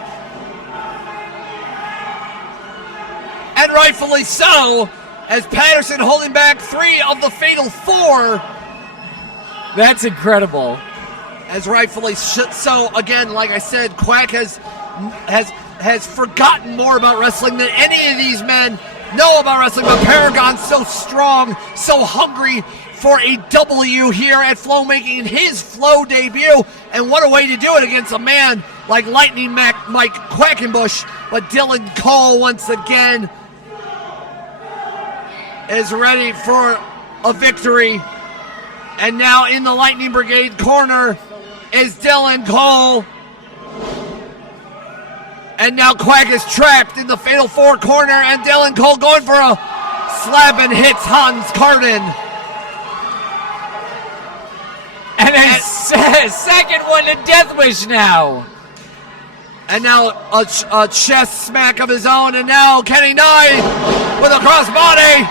And rightfully so, as Patterson holding back 3 of the Fatal 4. That's incredible. As rightfully so, again, like I said, Quack has forgotten more about wrestling than any of these men know about wrestling, but Paragon's so strong, so hungry for a W here at Flow, making his Flow debut, and what a way to do it against a man like Lightning Mike Quackenbush. But Dylan Cole once again is ready for a victory, and now in the Lightning Brigade corner is Dylan Cole. And now Quack is trapped in the Fatal 4 corner, and Dylan Cole going for a slap and hits Hans Carden. And a second one to Deathwish now. And now a chest smack of his own, and now Kenny Nyne with a crossbody.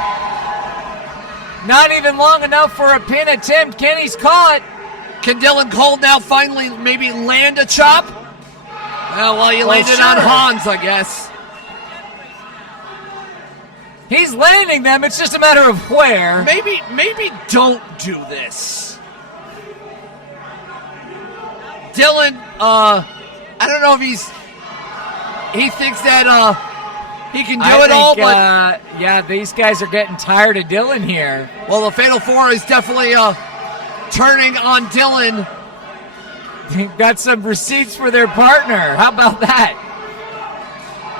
Not even long enough for a pin attempt. Kenny's caught. Can Dylan Cole now finally maybe land a chop? Well, he landed on Hans, I guess. He's landing them. It's just a matter of where. Maybe don't do this. Dylan, I don't know if he thinks that he can do it all, but yeah, these guys are getting tired of Dylan here. Well, the Fatal 4 is definitely turning on Dylan. They've got some receipts for their partner. How about that?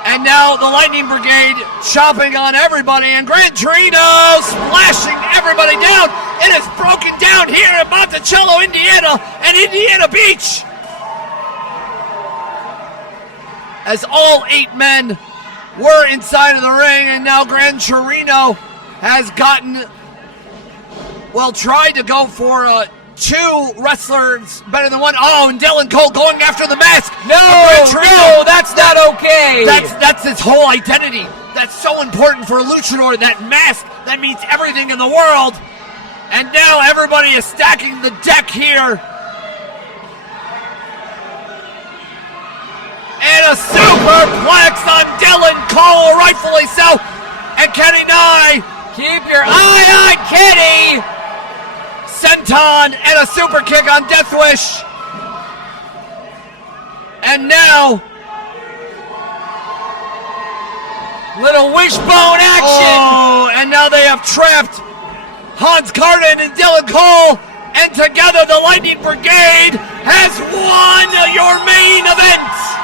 And now the Lightning Brigade chopping on everybody, and Gran Trueno splashing everybody down. It is broken down here at Monticello, Indiana, and Indiana Beach. As all 8 men were inside of the ring, and now Gran Trueno has tried to go for 2 wrestlers better than one. Oh, and Dylan Cole going after the mask. No, that's not okay. That's his whole identity. That's so important for a luchador, that mask that means everything in the world. And now everybody is stacking the deck here. And a superplex on Dylan Cole, rightfully so. And Kenny Nyne. Keep your eye on Kenny. Senton and a super kick on Deathwish. And now little wishbone action. Oh, and now they have trapped Hans Carden and Dylan Cole. And together the Lightning Brigade has won your main event.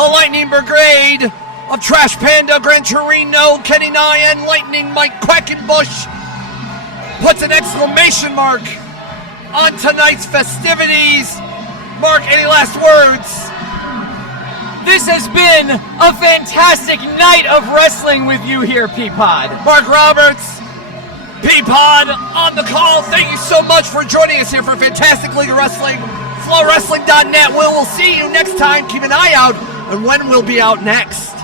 the Lightning Brigade of Trash Panda, Gran Trueno, Kenny Nyne, Lightning Mike Quackenbush puts an exclamation mark on tonight's festivities. Mark, any last words? This has been a fantastic night of wrestling with you here, Peapod. Mark Roberts, Peapod on the call. Thank you so much for joining us here for Fantastic League of Wrestling. FlowWrestling.net. We will see you next time. Keep an eye out on when we'll be out next.